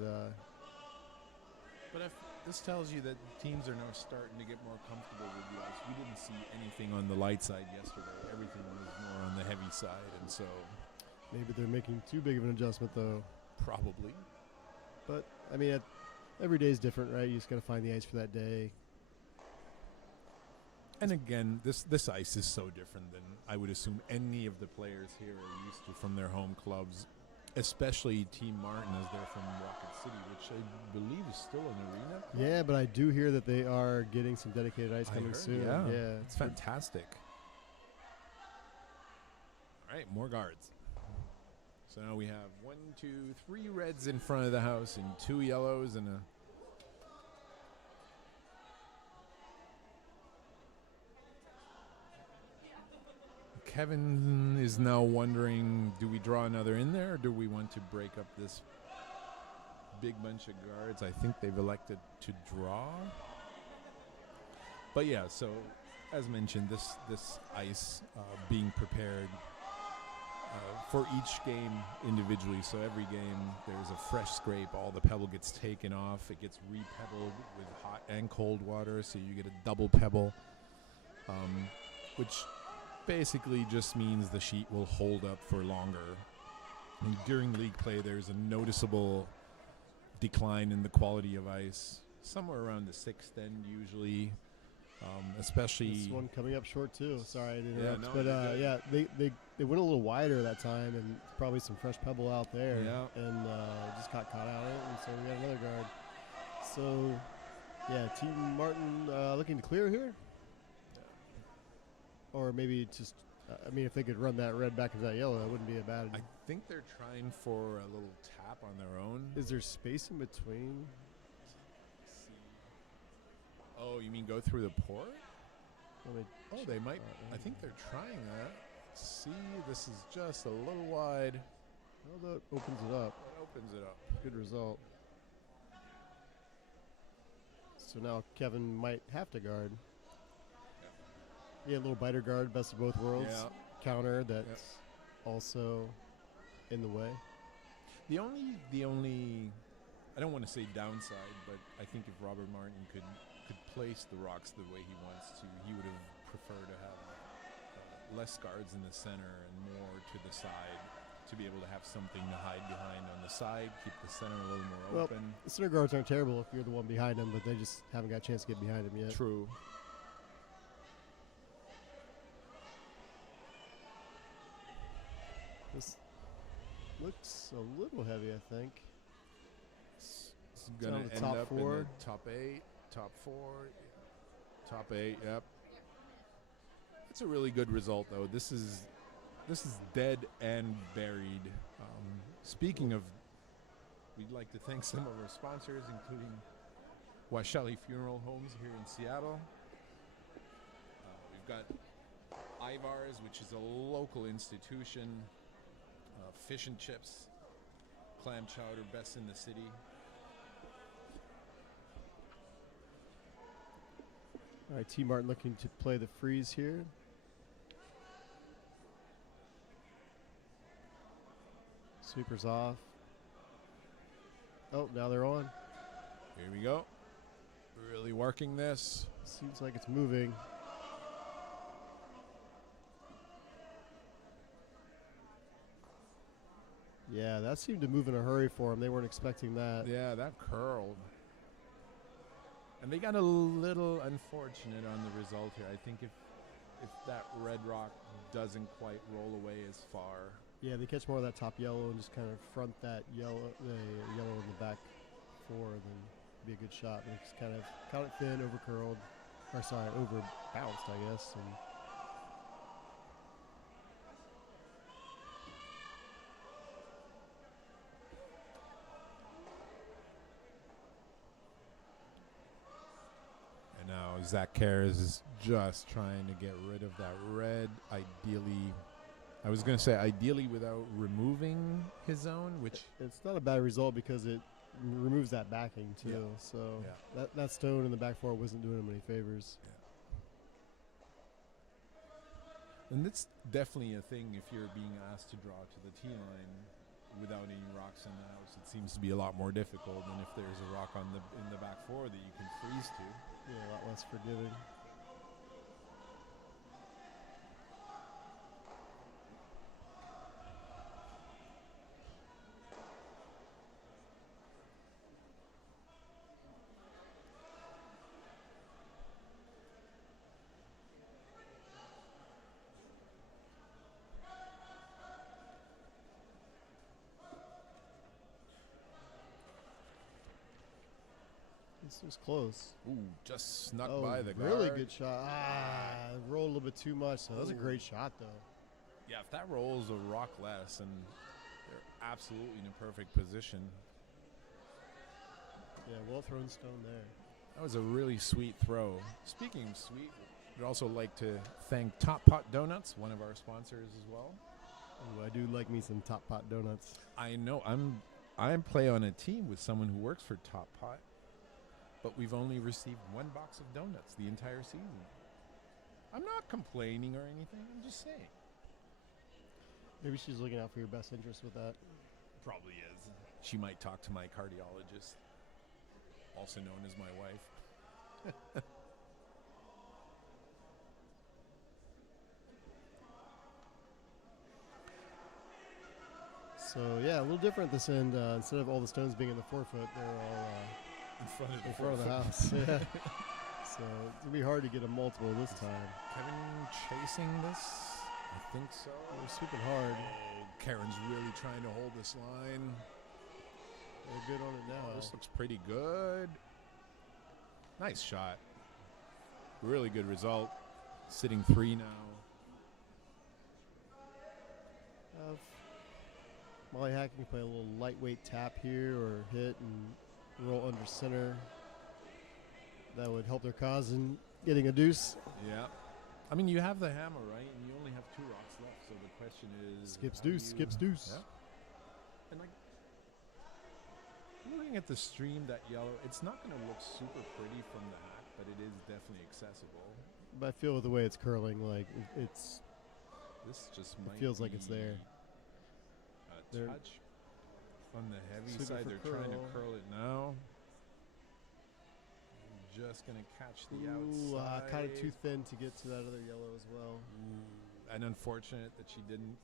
if this tells you that teams are now starting to get more comfortable with the ice. We didn't see anything on the light side yesterday. Everything was more on the heavy side, and so maybe they're making too big of an adjustment, though. probably. But, I mean, every day is different, right? You just got to find the ice for that day. And again, this ice is so different than I would assume any of the players here are used to from their home clubs, especially Team Martin as they're from Rocket City, which I believe is still an arena club. Yeah, but I do hear that they are getting some dedicated ice coming soon. Yeah, yeah, it's fantastic. All right, more guards. So now we have 1, 2, 3 reds in front of the house and 2 yellows and a... Kevin is now wondering, do we draw another in there, or do we want to break up this big bunch of guards? I think they've elected to draw. But yeah, so as mentioned, this ice being prepared for each game individually. So every game there's a fresh scrape. All the pebble gets taken off. It gets re-pebbled with hot and cold water, so you get a double pebble, which basically just means the sheet will hold up for longer. And during league play, there's a noticeable decline in the quality of ice, somewhere around the 6th end usually, especially... This one coming up short, too. Sorry, I didn't interrupt. no, but, you're good. they went a little wider that time, and probably some fresh pebble out there. Yeah. And just got caught out of it, and so we got another guard. So, yeah, Team Martin looking to clear here? Or maybe just, I mean, if they could run that red back into that yellow, that wouldn't be a bad... I think they're trying for a little tap on their own. Is there space in between? Let's see. Oh, you mean go through the port? Well, They might. I think they're trying that. Let's see, this is just a little wide. Well, that opens it up. It opens it up. Good result. So now Kevin might have to guard. Yeah, a little biter guard, best of both worlds. Yeah. Counter that's also in the way. The only, I don't want to say downside, but I think if Robert Martin could place the rocks the way he wants to, he would have preferred to have less guards in the center and more to the side to be able to have something to hide behind on the side, keep the center a little more open. The center guards aren't terrible if you're the one behind them, but they just haven't got a chance to get behind them yet. True. This looks a little heavy, I think. It's going to the end top up 4. in the top 8, top 4, top 8, yep. It's a really good result, though. This is dead and buried. Speaking of, we'd like to thank some of our sponsors, including Washali Funeral Homes here in Seattle. We've got Ivar's, which is a local institution. Fish and chips, clam chowder, best in the city. All right, T. Martin looking to play the freeze here. Sweepers off. Oh, now they're on. Here we go. Really working this. Seems like it's moving. Yeah, that seemed to move in a hurry for them. They weren't expecting that. Yeah, that curled. And they got a little unfortunate on the result here. I think if that red rock doesn't quite roll away as far. Yeah, they catch more of that top yellow and just kind of front that yellow, the yellow in the back four, then be a good shot. But it's kind of caught it thin, over curled, or sorry, over bounced, I guess. And now Zach Karras is just trying to get rid of that red. Ideally, I was going to say ideally without removing his zone, which it's not a bad result because it removes that backing too. Yeah. So Yeah. that stone in the back four wasn't doing him any favors. Yeah. And it's definitely a thing if you're being asked to draw to the tee line without any rocks in the house. It seems to be a lot more difficult than if there's a rock in the back four that you can freeze to. Yeah, a lot less forgiving. This was close. Ooh, just snuck by the guard. Really good shot. Rolled a little bit too much. So that was a great shot, though. Yeah, if that rolls a rock less, and they're absolutely in a perfect position. Yeah, well thrown stone there. That was a really sweet throw. Speaking of sweet, I'd also like to thank Top Pot Donuts, one of our sponsors as well. Ooh, I do like me some Top Pot donuts. I know I play on a team with someone who works for Top Pot, but we've only received one box of donuts the entire season. I'm not complaining or anything. I'm just saying. Maybe she's looking out for your best interest with that. Probably is. She might talk to my cardiologist, also known as my wife. So, yeah, a little different this end. Instead of all the stones being in the 4 foot, they're all in in front of the house. Yeah. So it's going to be hard to get a multiple this time. Kevin chasing this? I think so. They're sweeping hard. Oh, Karen's really trying to hold this line. They're good on it now. This looks pretty good. Nice shot. Really good result. Sitting 3 now. Molly Hack can play a little lightweight tap here or hit and roll under center. That would help their cause in getting a deuce. Yeah. I mean, you have the hammer, right? And you only have 2 rocks left. So the question is... Skips deuce. Yeah. And like, looking at the stream, that yellow, it's not going to look super pretty from the hack, but it is definitely accessible. But I feel with the way it's curling, like it's... This just might feels like it's there. A touch on the heavy side. They're trying to curl it now. Just going to catch the outside. Kind of too thin to get to that other yellow as well. And unfortunate that she didn't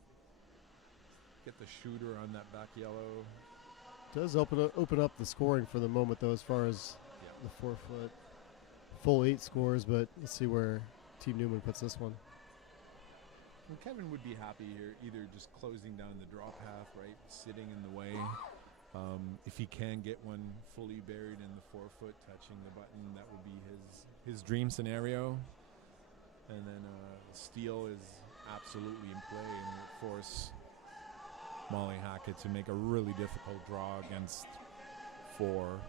get the shooter on that back yellow. Does open up the scoring for the moment, though, as far as the 4 foot. Full 8 scores, but let's see where Team Neumann puts this one. And Kevin would be happy here, either just closing down the draw path, right, sitting in the way. If he can get one fully buried in the 4 foot, touching the button, that would be his dream scenario. And then steal is absolutely in play and would force Molly Hackett to make a really difficult draw against 4.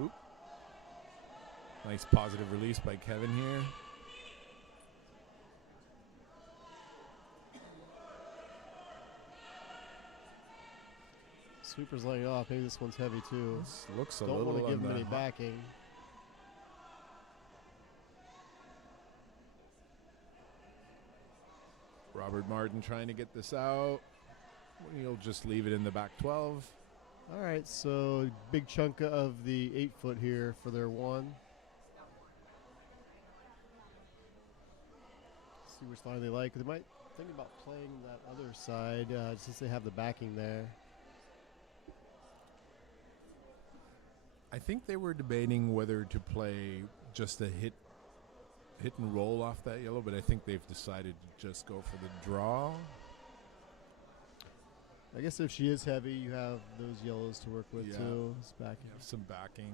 Oop. Nice positive release by Kevin here. Sweeper's laying off. Maybe this one's heavy too. This looks a Don't little. want to give him any backing. Robert Martin trying to get this out. He'll just leave it in the back 12. All right, so big chunk of the 8 foot here for their one. See which line they like. They might think about playing that other side since they have the backing there. I think they were debating whether to play just a hit and roll off that yellow, but I think they've decided to just go for the draw. I guess if she is heavy, you have those yellows to work with too. It's backing. You have some backing.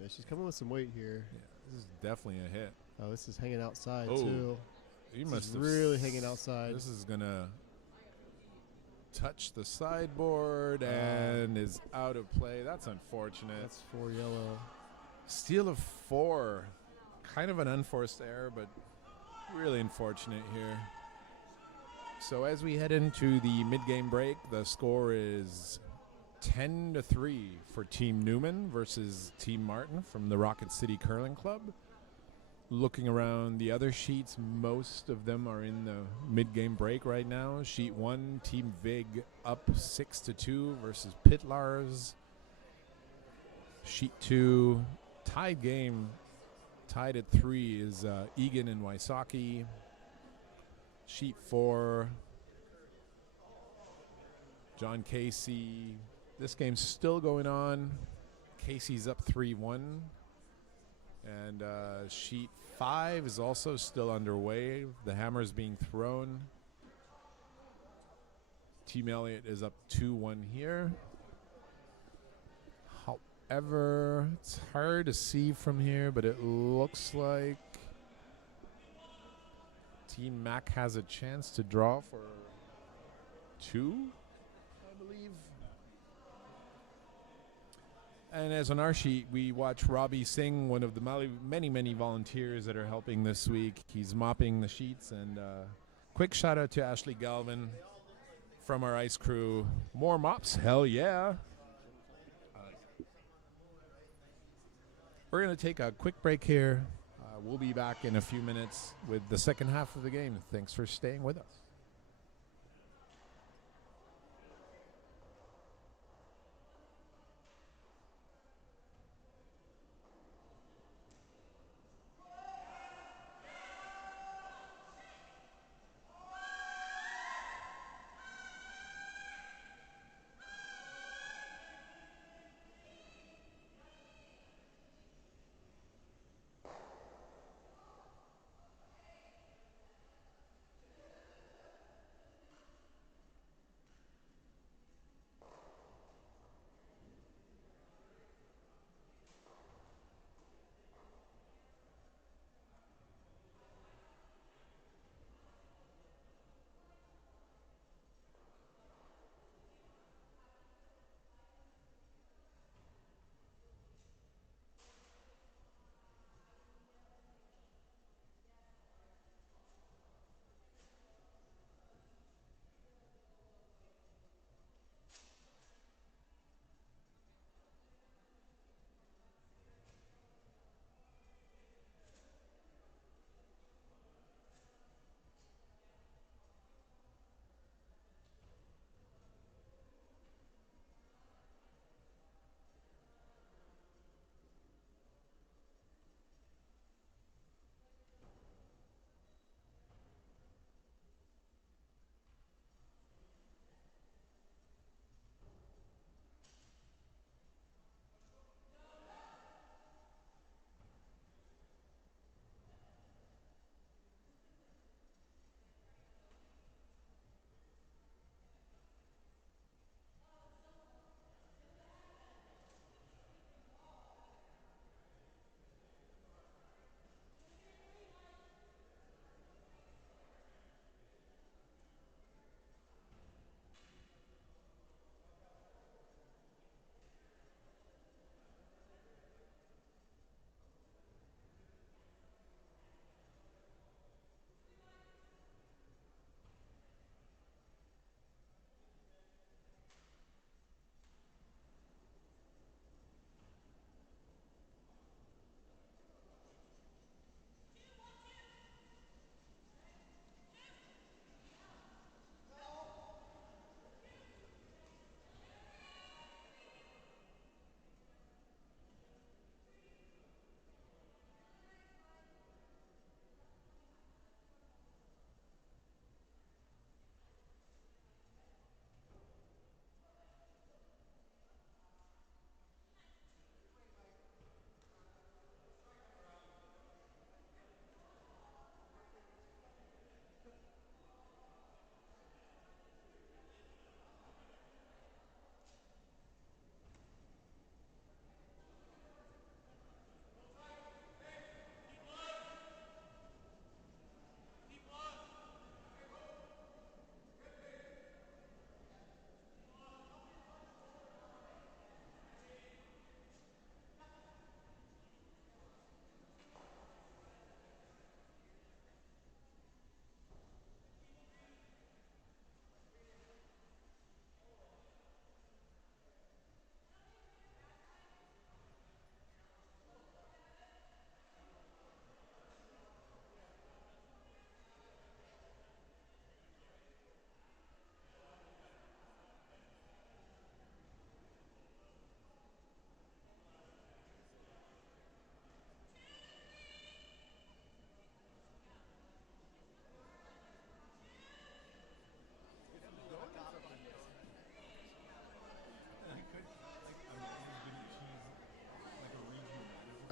Yeah, she's coming with some weight here. Yeah, this is definitely a hit. Oh, this is hanging outside Oh, too. You This must is have really hanging outside. This is gonna touch the sideboard and is out of play. That's unfortunate. That's 4 yellow. Steal of 4. Kind of an unforced error, but really unfortunate here. So as we head into the mid-game break, the score is 10-3 for Team Neumann versus Team Martin from the Rocket City Curling Club. Looking around the other sheets, most of them are in the mid-game break right now. Sheet 1, Team Vig up 6-2 versus Pitlars. Sheet 2, tied game, tied at 3 is Egan and Wysocki. Sheet 4, John Casey. This game's still going on. Casey's up 3-1. And sheet 5 is also still underway. The hammer is being thrown. Team Elliott is up 2-1 here. However, it's hard to see from here, but it looks like Team Mac has a chance to draw for 2, I believe. And as on our sheet, we watch Robbie Singh, one of the many volunteers that are helping this week. He's mopping the sheets. And quick shout out to Ashley Galvin from our ice crew. More mops, hell yeah. We're going to take a quick break here. We'll be back in a few minutes with the second half of the game. Thanks for staying with us.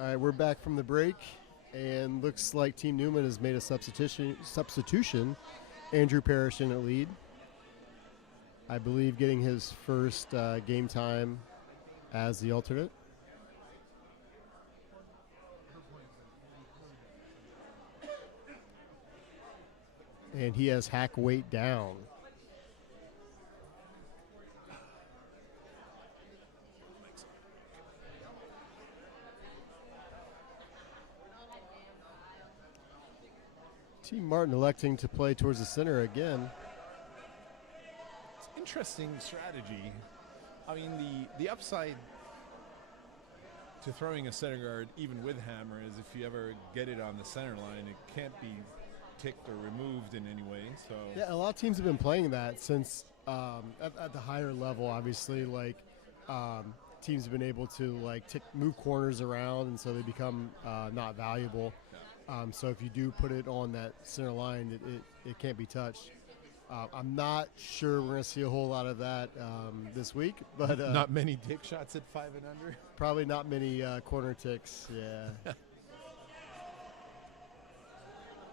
right, we're back from the break, and looks like Team Neumann has made a substitution. Andrew Parrish in at lead. I believe getting his first game time as the alternate. And he has hack weight down. Team Martin electing to play towards the center again. It's interesting strategy. I mean, the upside to throwing a center guard, even with hammer, is if you ever get it on the center line, it can't be ticked or removed in any way. So yeah, a lot of teams have been playing that since at the higher level. Obviously, like teams have been able to like move corners around, and so they become not valuable. So if you do put it on that center line, it can't be touched. I'm not sure we're going to see a whole lot of that this week, but not many tick shots at 5 and under. Probably not many corner ticks. Yeah.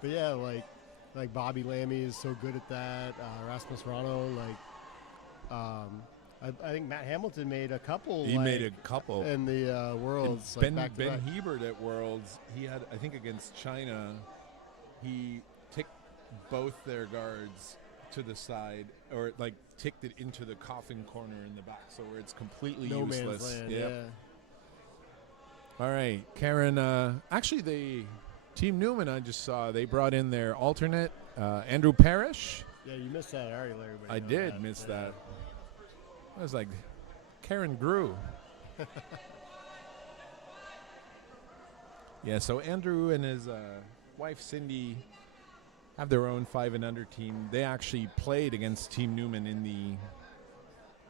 But yeah, like Bobby Lammy is so good at that. Rasmus Rano, I think Matt Hamilton made a couple. He made a couple in the Worlds. Ben Hebert at Worlds, he had, I think against China, he ticked both their guards to the side, or like ticked it into the coffin corner in the back, so where it's completely no useless. Man's land, yep. Yeah. All right, Karen. Actually, the Team Neumann, I just saw they brought in their alternate, Andrew Parrish. Yeah, you missed that. I already let everybody I know did that. miss that. I was like, Karen grew. Yeah, so Andrew and his wife Cindy have their own 5 and under team. They actually played against Team Neumann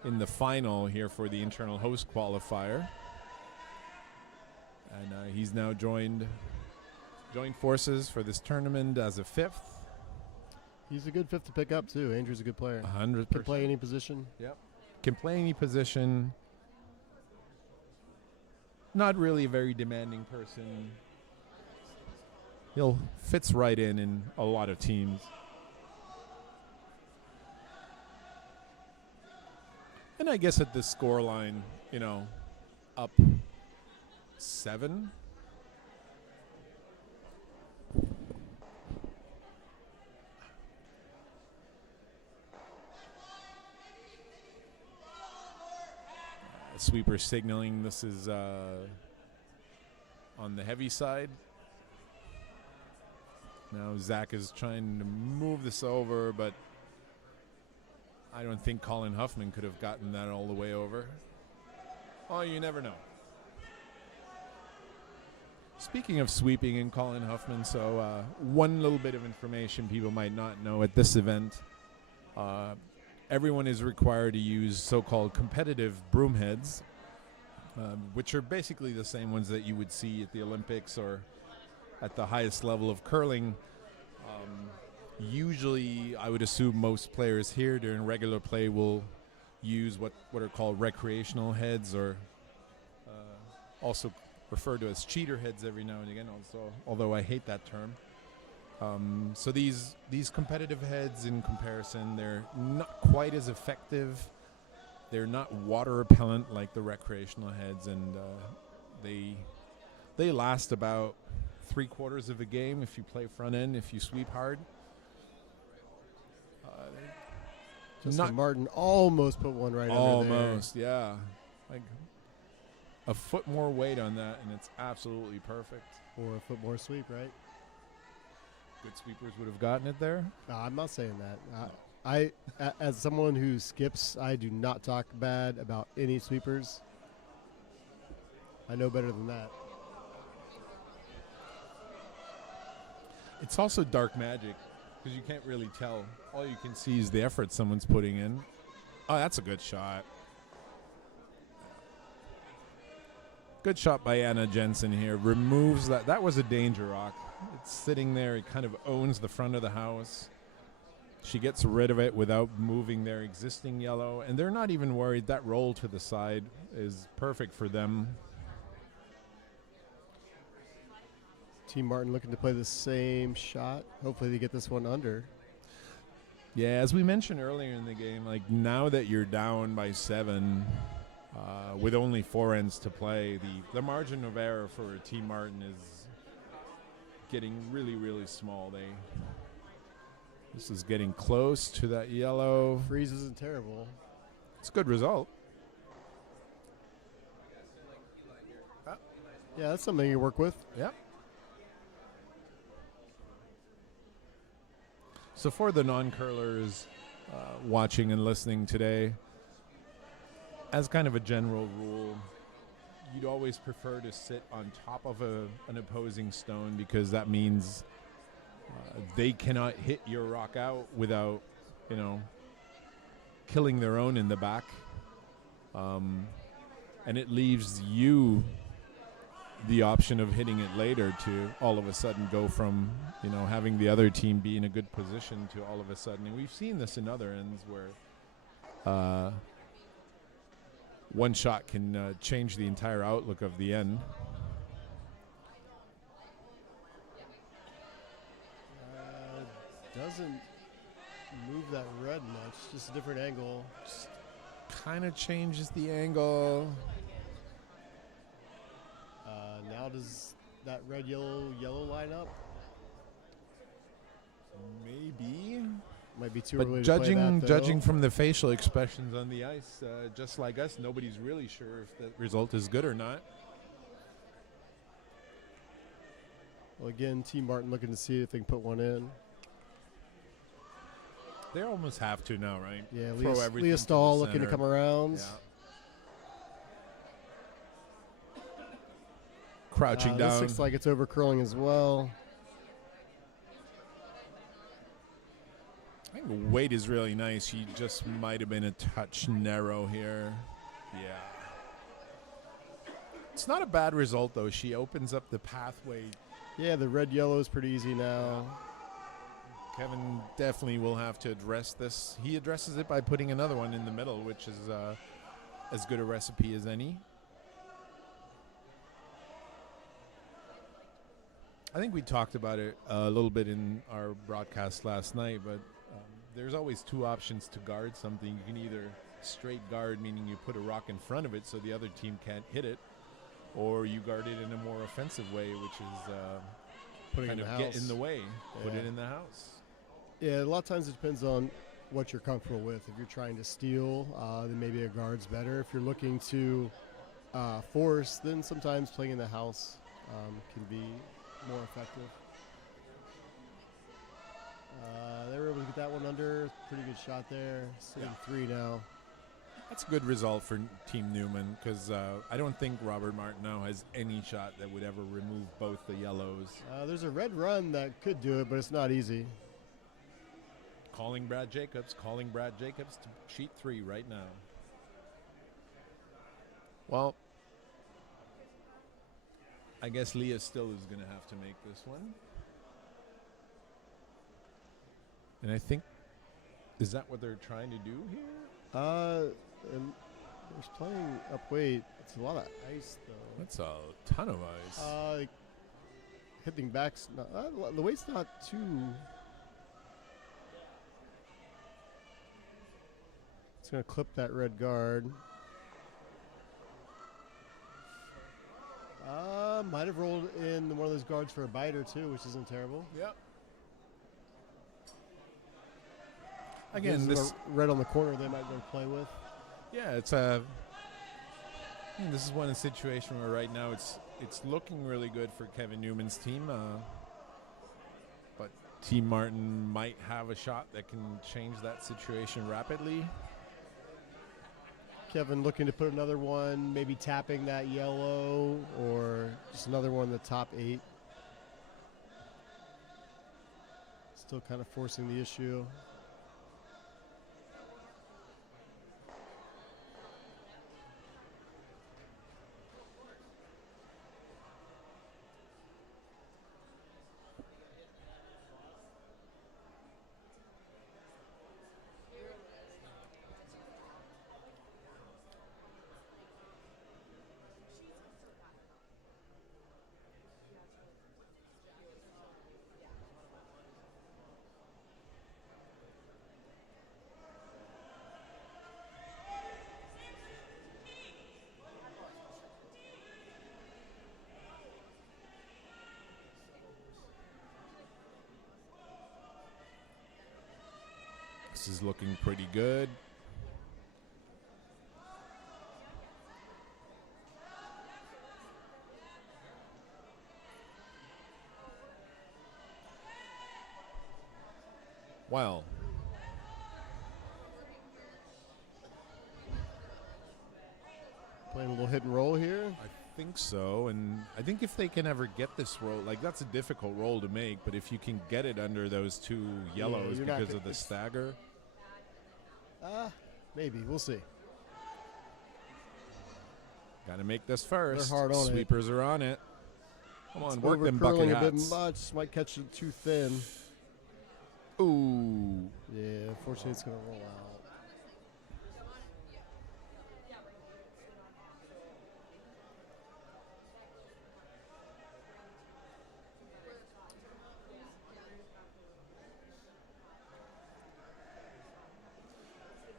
in the final here for the internal host qualifier, and he's now joined forces for this tournament as a 5th. He's a good 5th to pick up too. Andrew's a good player. 100%. Can play any position. Yep. Can play any position. Not really a very demanding person. He'll fits right in a lot of teams. And I guess at the score line, up 7. Sweeper signaling this is on the heavy side. Now Zach is trying to move this over, but I don't think Colin Huffman could have gotten that all the way over. Oh, you never know. Speaking of sweeping and Colin Huffman, so one little bit of information people might not know at this event. Everyone is required to use so-called competitive broom heads, which are basically the same ones that you would see at the Olympics or at the highest level of curling. Usually, I would assume most players here during regular play will use what are called recreational heads, or also referred to as cheater heads every now and again, also, although I hate that term. So these competitive heads, in comparison, they're not quite as effective. They're not water repellent like the recreational heads, and they last about 3/4 of a game if you play front end, if you sweep hard. Justin Martin almost put one right under there. Almost, yeah. Like a foot more weight on that, and it's absolutely perfect. Or a foot more sweep, right? Good sweepers would have gotten it there. No, I'm not saying that. As someone who skips, I do not talk bad about any sweepers. I know better than that. It's also dark magic because you can't really tell. All you can see is the effort someone's putting in. Oh, that's a good shot. Good shot by Anna Jensen here. Removes that. That was a danger rock. It's sitting there. It kind of owns the front of the house. She gets rid of it without moving their existing yellow. And they're not even worried. That roll to the side is perfect for them. Team Martin looking to play the same shot. Hopefully they get this one under. Yeah, as we mentioned earlier in the game, like now that you're down by 7, with only 4 ends to play, the margin of error for Team Martin is getting really, really small. This is getting close to that yellow. Freeze isn't terrible. It's a good result. Yeah, that's something you work with. Yep. So for the non-curlers watching and listening today, as kind of a general rule, you'd always prefer to sit on top of an opposing stone, because that means they cannot hit your rock out without, killing their own in the back. And it leaves you the option of hitting it later to all of a sudden go from, having the other team be in a good position to all of a sudden. And we've seen this in other ends where one shot can change the entire outlook of the end. Doesn't move that red much, just a different angle. Just kind of changes the angle. Now does that red, yellow line up? Maybe. Might be too But early to play that, though. judging from the facial expressions on the ice, just like us, nobody's really sure if the result is good or not. Well, again, Team Martin looking to see if they can put one in. They almost have to now, right? Yeah, Throw everything Leah to Stahl the looking to center. come around. Yeah. Crouching down. This looks like it's over curling as well. I think the weight is really nice. He just might have been a touch narrow here. Yeah. It's not a bad result, though. She opens up the pathway. Yeah, the red-yellow is pretty easy now. Kevin definitely will have to address this. He addresses it by putting another one in the middle, which is as good a recipe as any. I think we talked about it a little bit in our broadcast last night, but there's always 2 options to guard something. You can either straight guard, meaning you put a rock in front of it so the other team can't hit it, or you guard it in a more offensive way, which is Putting kind it in of the get house. in the way, put Yeah. it in the house. Yeah, a lot of times it depends on what you're comfortable with. If you're trying to steal, then maybe a guard's better. If you're looking to force, then sometimes playing in the house can be more effective. They were able to get that one under. Pretty good shot there. Sitting 3 now. That's a good result for Team Neumann, because I don't think Robert Martineau has any shot that would ever remove both the yellows. There's a red run that could do it, but it's not easy. Calling Brad Jacobs to sheet 3 right now. Well, I guess Leah still is going to have to make this one. And I think, is that what they're trying to do here? And there's playing up weight. It's a lot of ice, though. That's a ton of ice. Hitting back's not, the weight's not too. It's going to clip that red guard. Might have rolled in one of those guards for a biter, too, which isn't terrible. Yep. Again, There's this a red on the corner they might go play with. yeah, it's this is one situation where right now it's looking really good for Kevin Newman's team, but Team Martin might have a shot that can change that situation rapidly. Kevin looking to put another one, maybe tapping that yellow, or just another one in the top 8. Still kind of forcing the issue. box is looking pretty good. Well, Playing a little hit and roll here. I think so, and I think if they can ever get this roll, like that's a difficult roll to make, but if you can get it under those two yellows because of the stagger. Maybe. We'll see. Got to make this first. They're hard on Sweepers are on it. Come on, It's work them bucket overcurling hats. a bit much. Might catch it too thin. Ooh. Yeah, unfortunately it's going to roll out.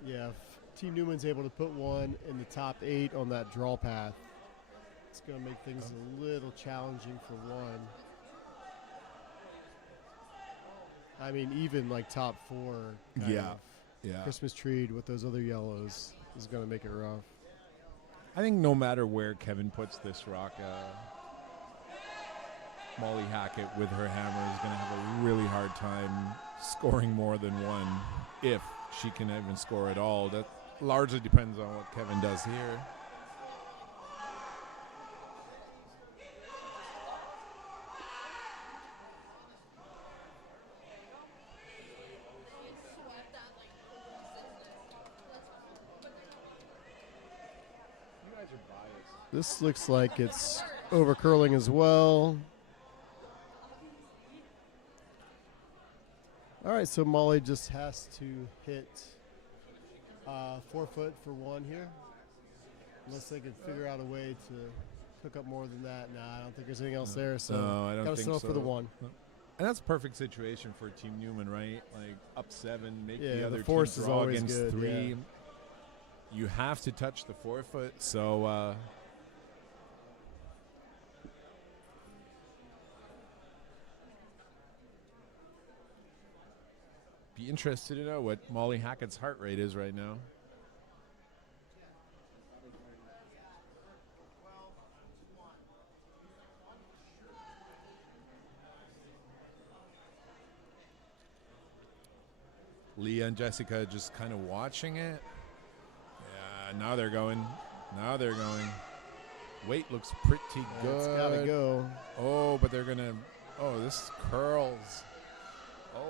Yeah, if Team Newman's able to put one in the top 8 on that draw path, it's going to make things a little challenging for one. I mean, even like top 4 kind of Christmas tree with those other yellows is going to make it rough. I think no matter where Kevin puts this rock, Molly Hackett with her hammer is going to have a really hard time scoring more than one, if she can even score at all. That largely depends on what Kevin does here. This looks like it's over curling as well. All right, so Molly just has to hit 4 foot for one here. Unless they can figure out a way to cook up more than that. Nah, I don't think there's anything else there. So no, I don't gotta think settle so. for the one. And that's a perfect situation for Team Newman, right? Like up 7, make the Yeah, other the force team is draw always against good, 3. yeah. You have to touch the 4 foot, so be interested to know what Molly Hackett's heart rate is right now. Leah and Jessica just kind of watching it. Yeah, now they're going. Now they're going. Weight looks pretty good. It's gotta go. Oh, but they're gonna. Oh, this curls. Oh.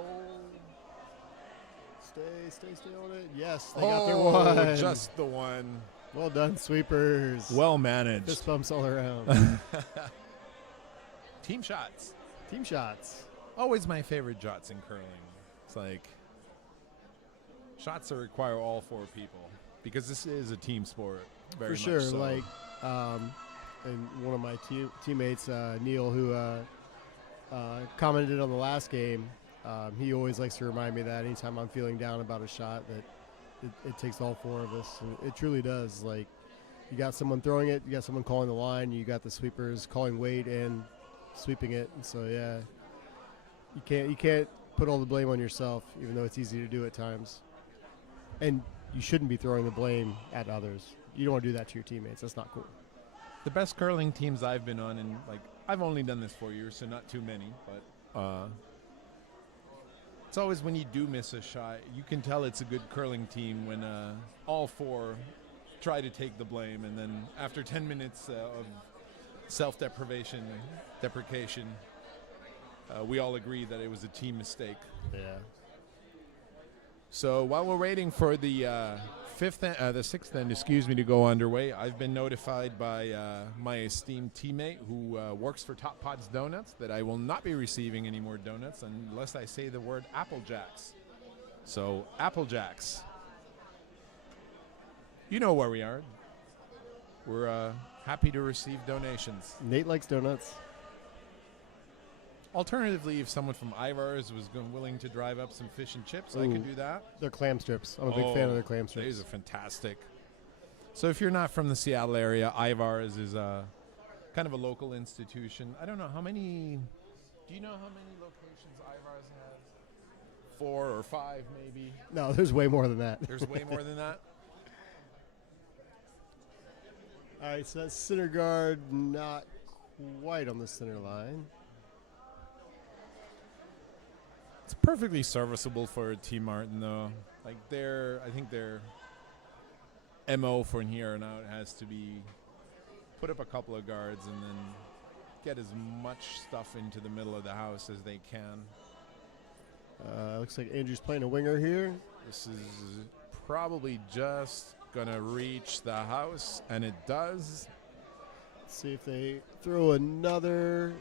Stay on it. Yes, they got their one. Just the one. Well done, sweepers. Well managed. Fist bumps all around. Team shots. Team shots. Always my favorite shots in curling. It's like shots that require all 4 people because this is a team sport. Very For sure. much so. Like, and one of my teammates, Neil, who commented on the last game, he always likes to remind me that anytime I'm feeling down about a shot that it takes all 4 of us. And it truly does. Like, you got someone throwing it, you got someone calling the line, you got the sweepers calling weight and sweeping it. And so, yeah, you can't put all the blame on yourself, even though it's easy to do at times. And you shouldn't be throwing the blame at others. You don't want to do that to your teammates. That's not cool. The best curling teams I've been on, and like I've only done this 4 years, so not too many, but it's always when you do miss a shot, you can tell it's a good curling team when all 4 try to take the blame, and then after 10 minutes of self-deprecation, we all agree that it was a team mistake. Yeah. So while we're waiting for the the sixth end, to go underway, I've been notified by my esteemed teammate who works for Top Pods Donuts that I will not be receiving any more donuts unless I say the word Apple Jacks. So Apple Jacks, you know where we are. We're happy to receive donations. Nate likes donuts. Alternatively, if someone from Ivar's was willing to drive up some fish and chips, I could do that. They're clam strips. I'm a big fan of their clam strips. These are fantastic. So if you're not from the Seattle area, Ivar's is kind of a local institution. I don't know how many. Do you know how many locations Ivar's has? 4 or 5 maybe. No, there's way more than that. There's way more than that. All right, so that's center guard, not quite on the center line. It's perfectly serviceable for Team Martin, though. Like I think their MO from here on out has to be put up a couple of guards and then get as much stuff into the middle of the house as they can. Looks like Andrew's playing a winger here. This is probably just gonna reach the house, and it does. Let's see if they throw another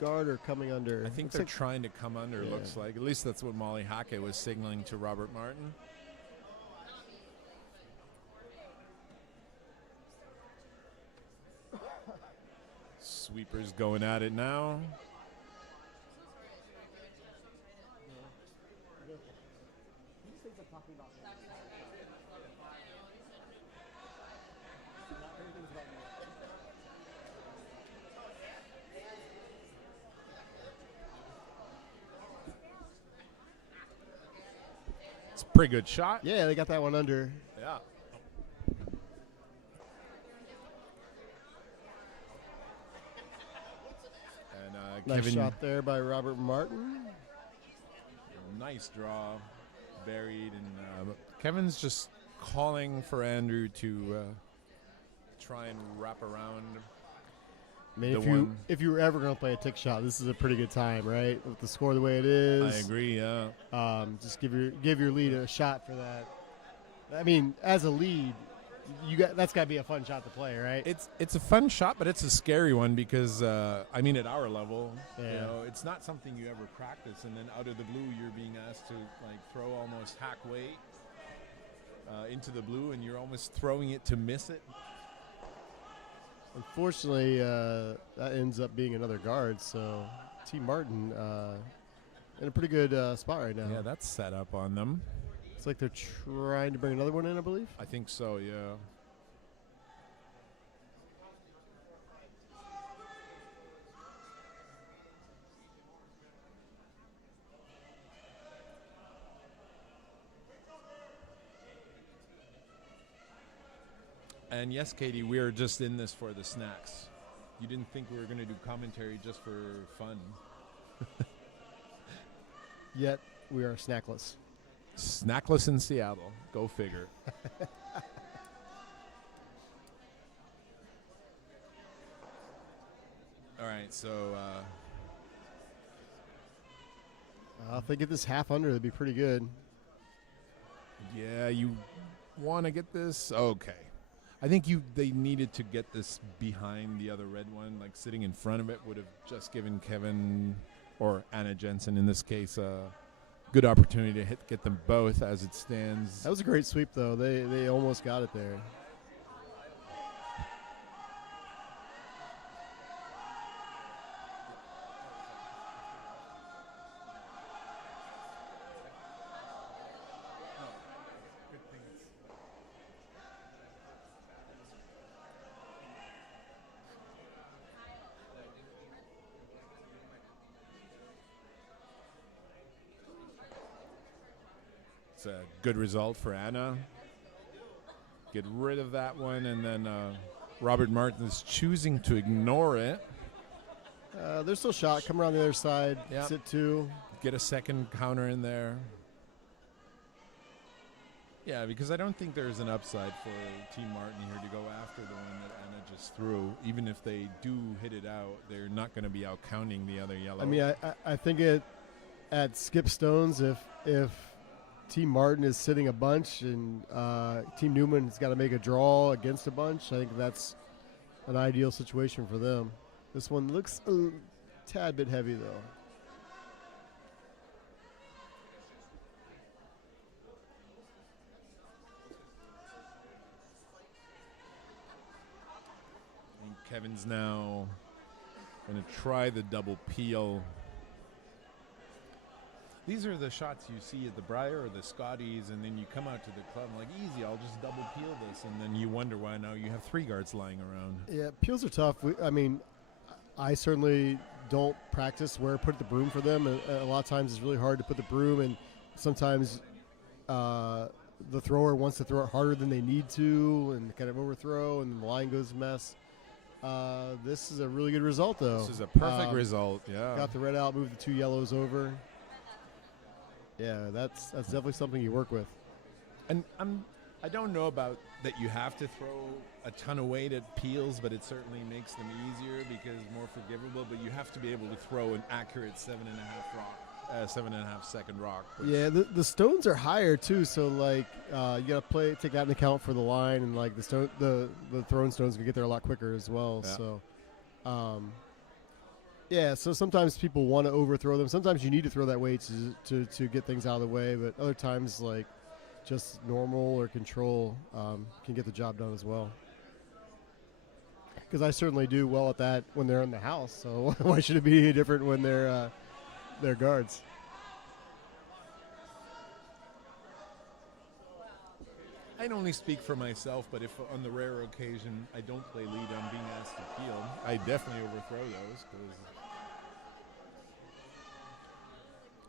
guard or coming under. I think Looks they're like trying to come under, looks like. At least that's what Molly Hackett was signaling to Robert Martin. Sweepers going at it now. It's a pretty good shot. Yeah, they got that one under. Yeah. And Nice Kevin, shot there by Robert Martin. nice draw, buried, and Kevin's just calling for Andrew to try and wrap around. I mean, The if you were ever going to play a tick shot, this is a pretty good time, right? With the score the way it is. I agree. Yeah. Just give your lead a shot for that. I mean, as a lead, that's got to be a fun shot to play, right? It's a fun shot, but it's a scary one because I mean, at our level, Yeah. it's not something you ever practice, and then out of the blue, you're being asked to like throw almost hack weight into the blue, and you're almost throwing it to miss it. Unfortunately, that ends up being another guard. So, T. Martin in a pretty good spot right now. Yeah, that's set up on them. It's like they're trying to bring another one in, I believe. I think so. Yeah. And yes, Katie, we are just in this for the snacks. You didn't think we were going to do commentary just for fun. Yet we are snackless. Snackless in Seattle. Go figure. All right, so If they get this half under, that'd be pretty good. yeah, you want to get this? Okay. I think they needed to get this behind the other red one. Like sitting in front of it would have just given Kevin or Anna Jensen in this case a good opportunity to get them both as it stands. That was a great sweep, though. They almost got it there. It's a good result for Anna. Get rid of that one, and then Robert Martin is choosing to ignore it. There's still shot. Come around the other side. Yep. Sit two. Get a second counter in there. Yeah, because I don't think there's an upside for Team Martin here to go after the one that Anna just threw. Even if they do hit it out, they're not going to be out counting the other yellow. I mean, I think at skip stones, if Team Martin is sitting a bunch and Team Neumann has got to make a draw against a bunch, I think that's an ideal situation for them. This one looks a tad bit heavy, though. And Kevin's now going to try the double peel. These are the shots you see at the Briar or the Scotties, and then you come out to the club like, easy, I'll just double peel this, and then you wonder why now you have three guards lying around. Yeah, peels are tough. I mean, I certainly don't practice where to put the broom for them. And a lot of times it's really hard to put the broom, and sometimes the thrower wants to throw it harder than they need to and kind of overthrow, and the line goes a mess. This is a really good result, though. This is a perfect result, yeah. Got the red out, moved the 2 yellows over. Yeah, that's definitely something you work with. And I don't know about that you have to throw a ton of weight at peels, but it certainly makes them easier because more forgivable. But you have to be able to throw an accurate 7.5 second rock. Yeah, the stones are higher too, so like you gotta take that into account for the line, and like the thrown stones can get there a lot quicker as well. Yeah. So, yeah. So sometimes people want to overthrow them. Sometimes you need to throw that weight to get things out of the way, but other times like just normal or control can get the job done as well. Because I certainly do well at that when they're in the house. So why should it be any different when they're guards? I'd only speak for myself, but if on the rare occasion I don't play lead, I'm being asked to peel, I definitely overthrow those.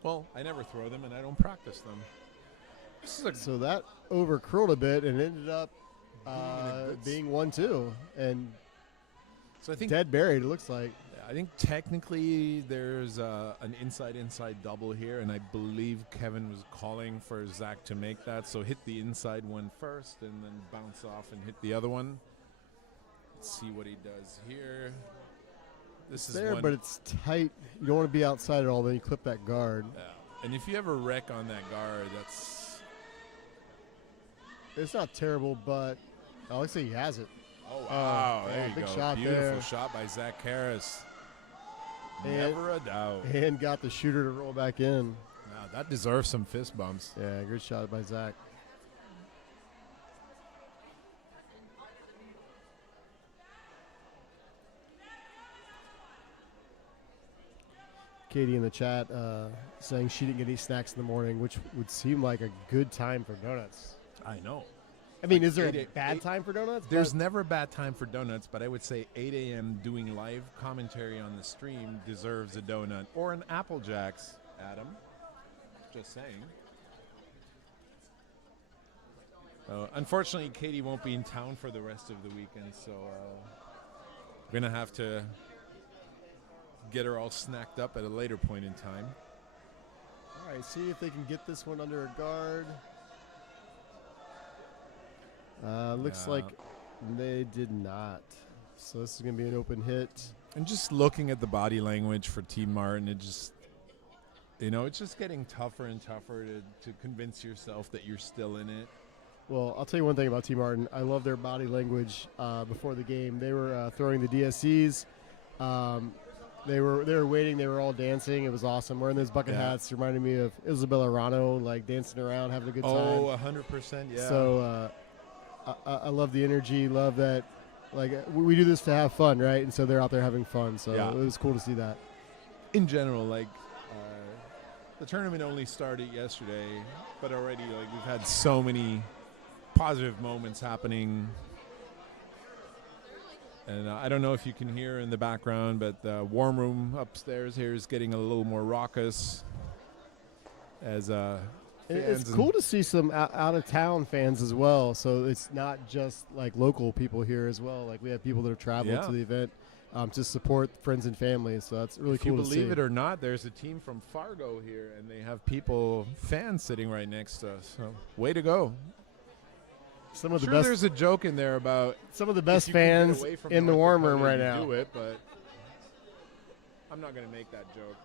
Well, I never throw them and I don't practice them. So that over curled a bit and ended up being 1-2 and so I think dead buried. It looks like. I think technically there's an inside double here, and I believe Kevin was calling for Zach to make that. So hit the inside one first, and then bounce off and hit the other one. Let's see what he does here. This is there, one, but it's tight. You don't want to be outside at all. Then you clip that guard. yeah. And if you ever wreck on that guard, It's not terrible, but looks like he has it. Oh, wow. There you big go. shot Beautiful there. shot by Zach Harris. And- Never a doubt. And got the shooter to roll back in. Wow, that deserves some fist bumps. Yeah, good shot by Zach. Katie in the chat saying she didn't get any snacks in the morning, which would seem like a good time for donuts. I know. I mean, Like is there a 8 bad time for donuts? There's never a bad time for donuts, but I would say 8 a.m. doing live commentary on the stream deserves a donut or an Apple Jacks, Adam. Just saying. Unfortunately, Katie won't be in town for the rest of the weekend, so we're going to have to get her all snacked up at a later point in time. All right, see if they can get this one under a guard. Looks like they did not. So this is going to be an open hit. And just looking at the body language for Team Martin, it just, it's just getting tougher and tougher to convince yourself that you're still in it. Well, I'll tell you one thing about Team Martin. I love their body language before the game. They were throwing the DSCs. They were waiting. They were all dancing. It was awesome. Wearing those bucket hats reminded me of Isabella Rano, like dancing around, having a good time. Oh, 100%, yeah. So I love the energy. Love that. Like we do this to have fun, right? And so they're out there having fun. So it was cool to see that. In general, the tournament only started yesterday, but already we've had so many positive moments happening. And I don't know if you can hear in the background, but the warm room upstairs here is getting a little more raucous. As it's cool to see some out of town fans as well. So it's not just like local people here as well. Like we have people that have traveled to the event to support friends and family. So that's really cool to see. If you believe it or not, there's a team from Fargo here, and they have fans sitting right next to us. So way to go. Some of the best. There's a joke in there about some of the best fans in the warm room right now. Do it, but I'm not going to make that joke.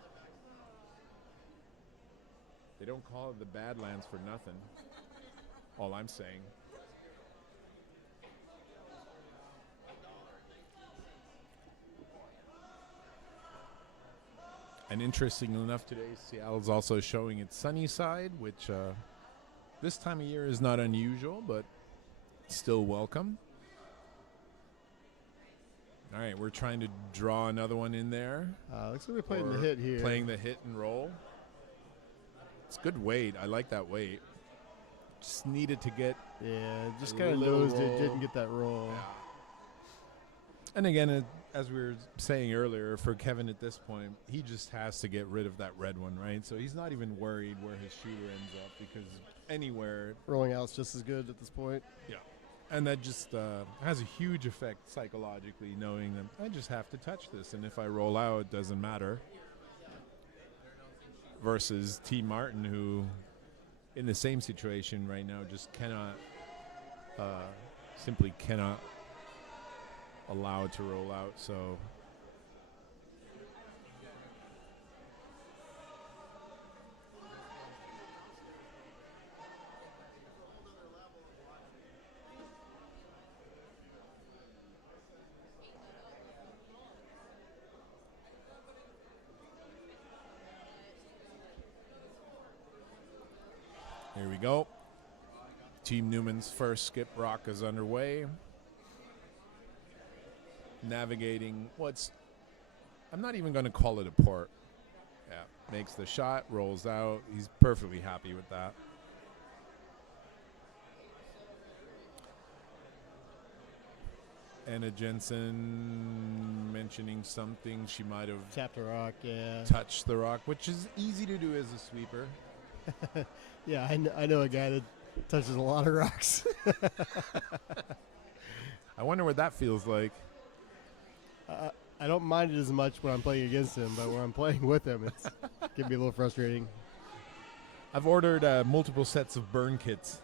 They don't call it the Badlands for nothing. All I'm saying. And interestingly enough, today Seattle's also showing its sunny side, which this time of year is not unusual, but still welcome. All right, we're trying to draw another one in there. Looks like they're playing the hit here. Playing the hit and roll. It's good weight. I like that weight. Just needed to get. Yeah, just kind of nosed it. Didn't get that roll. Yeah. And again, as we were saying earlier, for Kevin at this point, he just has to get rid of that red one, right? So he's not even worried where his shooter ends up because anywhere. Rolling out's just as good at this point. Yeah. And that just has a huge effect psychologically, knowing that I just have to touch this. And if I roll out, it doesn't matter. Versus T. Martin, who in the same situation right now just cannot, simply cannot allow it to roll out. So here we go. Team Newman's first skip rock is underway. Navigating I'm not even going to call it a port. Yeah, makes the shot, rolls out. He's perfectly happy with that. Anna Jensen mentioning something. She might have Tapped the rock, yeah. touched the rock, which is easy to do as a sweeper. Yeah, I know a guy that touches a lot of rocks. I wonder what that feels like. I don't mind it as much when I'm playing against him, but when I'm playing with him, it can be a little frustrating. I've ordered multiple sets of burn kits,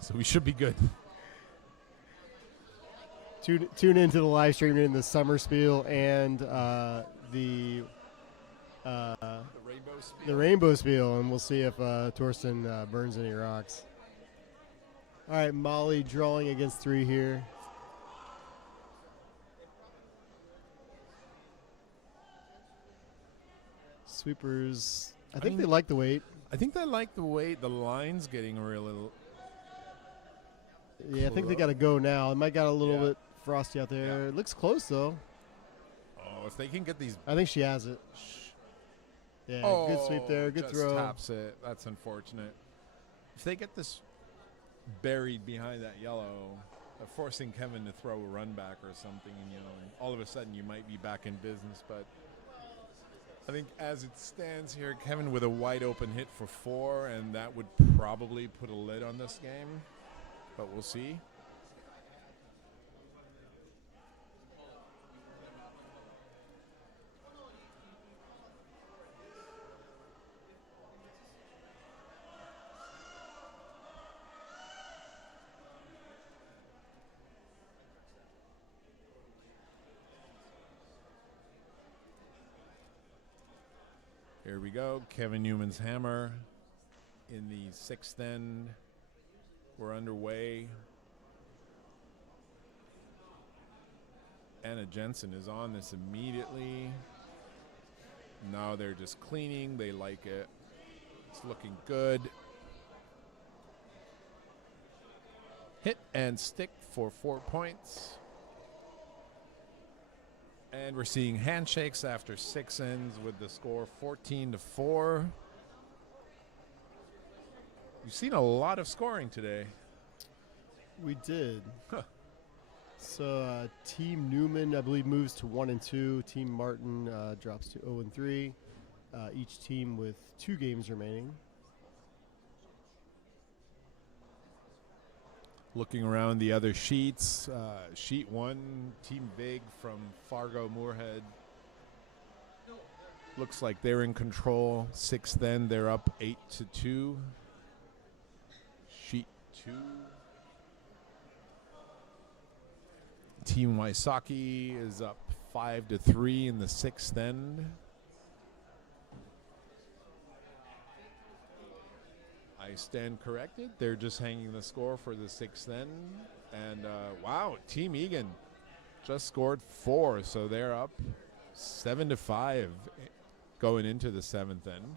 so we should be good. Tune into the live stream in the summer spiel and the rainbow spiel, and we'll see if Torsten burns any rocks. All right, Molly drawing against 3 here. Sweepers, I think they like the weight. I think they like the weight. The line's getting a little. Yeah, I think they got to go now. It might got a little bit frosty out there. Yeah. It looks close, though. Oh, if they can get these. I think she has it. Yeah, good sweep there. Good just throw. Taps it. That's unfortunate. If they get this buried behind that yellow, forcing Kevin to throw a run back or something, and all of a sudden you might be back in business. But I think as it stands here, Kevin with a wide open hit for 4, and that would probably put a lid on this game. But we'll see. Here we go. Kevin Newman's hammer in the 6th end. We're underway. Anna Jensen is on this immediately. Now they're just cleaning. They like it. It's looking good. Hit and stick for 4 points. And we're seeing handshakes after 6 ends with the score 14-4. We've seen a lot of scoring today. We did. Huh. So Team Neumann, I believe, moves to 1-2. Team Martin drops to 0-3. Each team with 2 games remaining. Looking around the other sheets, sheet 1, Team Vig from Fargo Moorhead. Looks like they're in control. 6th end, they're up 8-2. Sheet 2. Team Wysocki is up 5-3 in the 6th end. I stand corrected. They're just hanging the score for the 6th end. And, wow, Team Egan just scored 4, so they're up 7-5 going into the 7th end.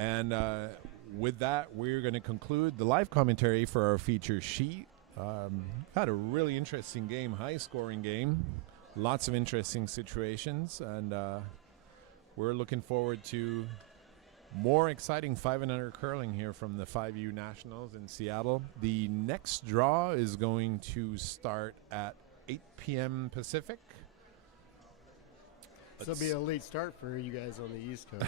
And with that, we're going to conclude the live commentary for our feature sheet. Had a really interesting game, high-scoring game, lots of interesting situations, and we're looking forward to more exciting 5 and under curling here from the 5U Nationals in Seattle. The next draw is going to start at 8 p.m. Pacific. So it'll be a late start for you guys on the East Coast.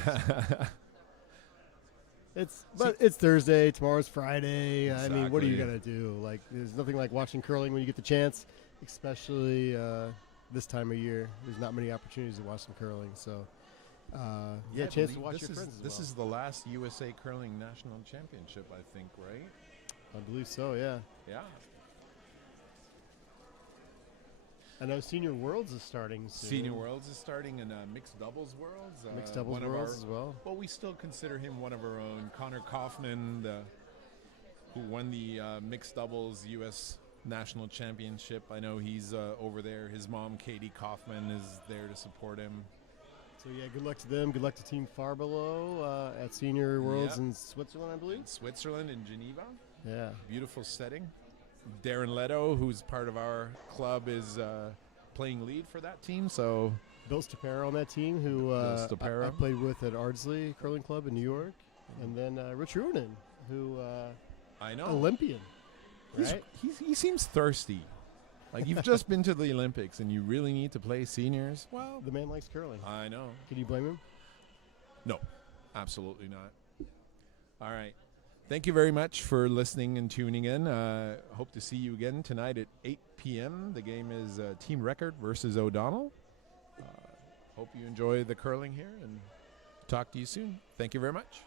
It's Thursday. Tomorrow's Friday. Exactly. I mean, what are you gonna do? Like, there's nothing like watching curling when you get the chance, especially this time of year. There's not many opportunities to watch some curling. So, yeah, chance to watch your friends. This is the last USA Curling National Championship, I think, right? I believe so. Yeah. Yeah. I know Senior Worlds is starting soon. Senior Worlds is starting, and Mixed Doubles Worlds. Mixed Doubles Worlds as well. Well, we still consider him one of our own. Connor Kaufman, who won the Mixed Doubles U.S. National Championship. I know he's over there. His mom, Katie Kaufman, is there to support him. So, yeah, good luck to them. Good luck to Team Far Below at Senior Worlds in Switzerland, I believe. In Switzerland, in Geneva. Yeah. Beautiful setting. Darren Leto, who's part of our club, is playing lead for that team. So Bill Stapera on that team, who I played with at Ardsley Curling Club in New York. And then Rich Ruonen, who I know. Olympian. Right? He seems thirsty. Like, you've just been to the Olympics and you really need to play seniors. Well, the man likes curling. I know. Can you blame him? No, absolutely not. All right. Thank you very much for listening and tuning in. Hope to see you again tonight at 8 p.m. The game is Team Record versus O'Donnell. Hope you enjoy the curling here, and talk to you soon. Thank you very much.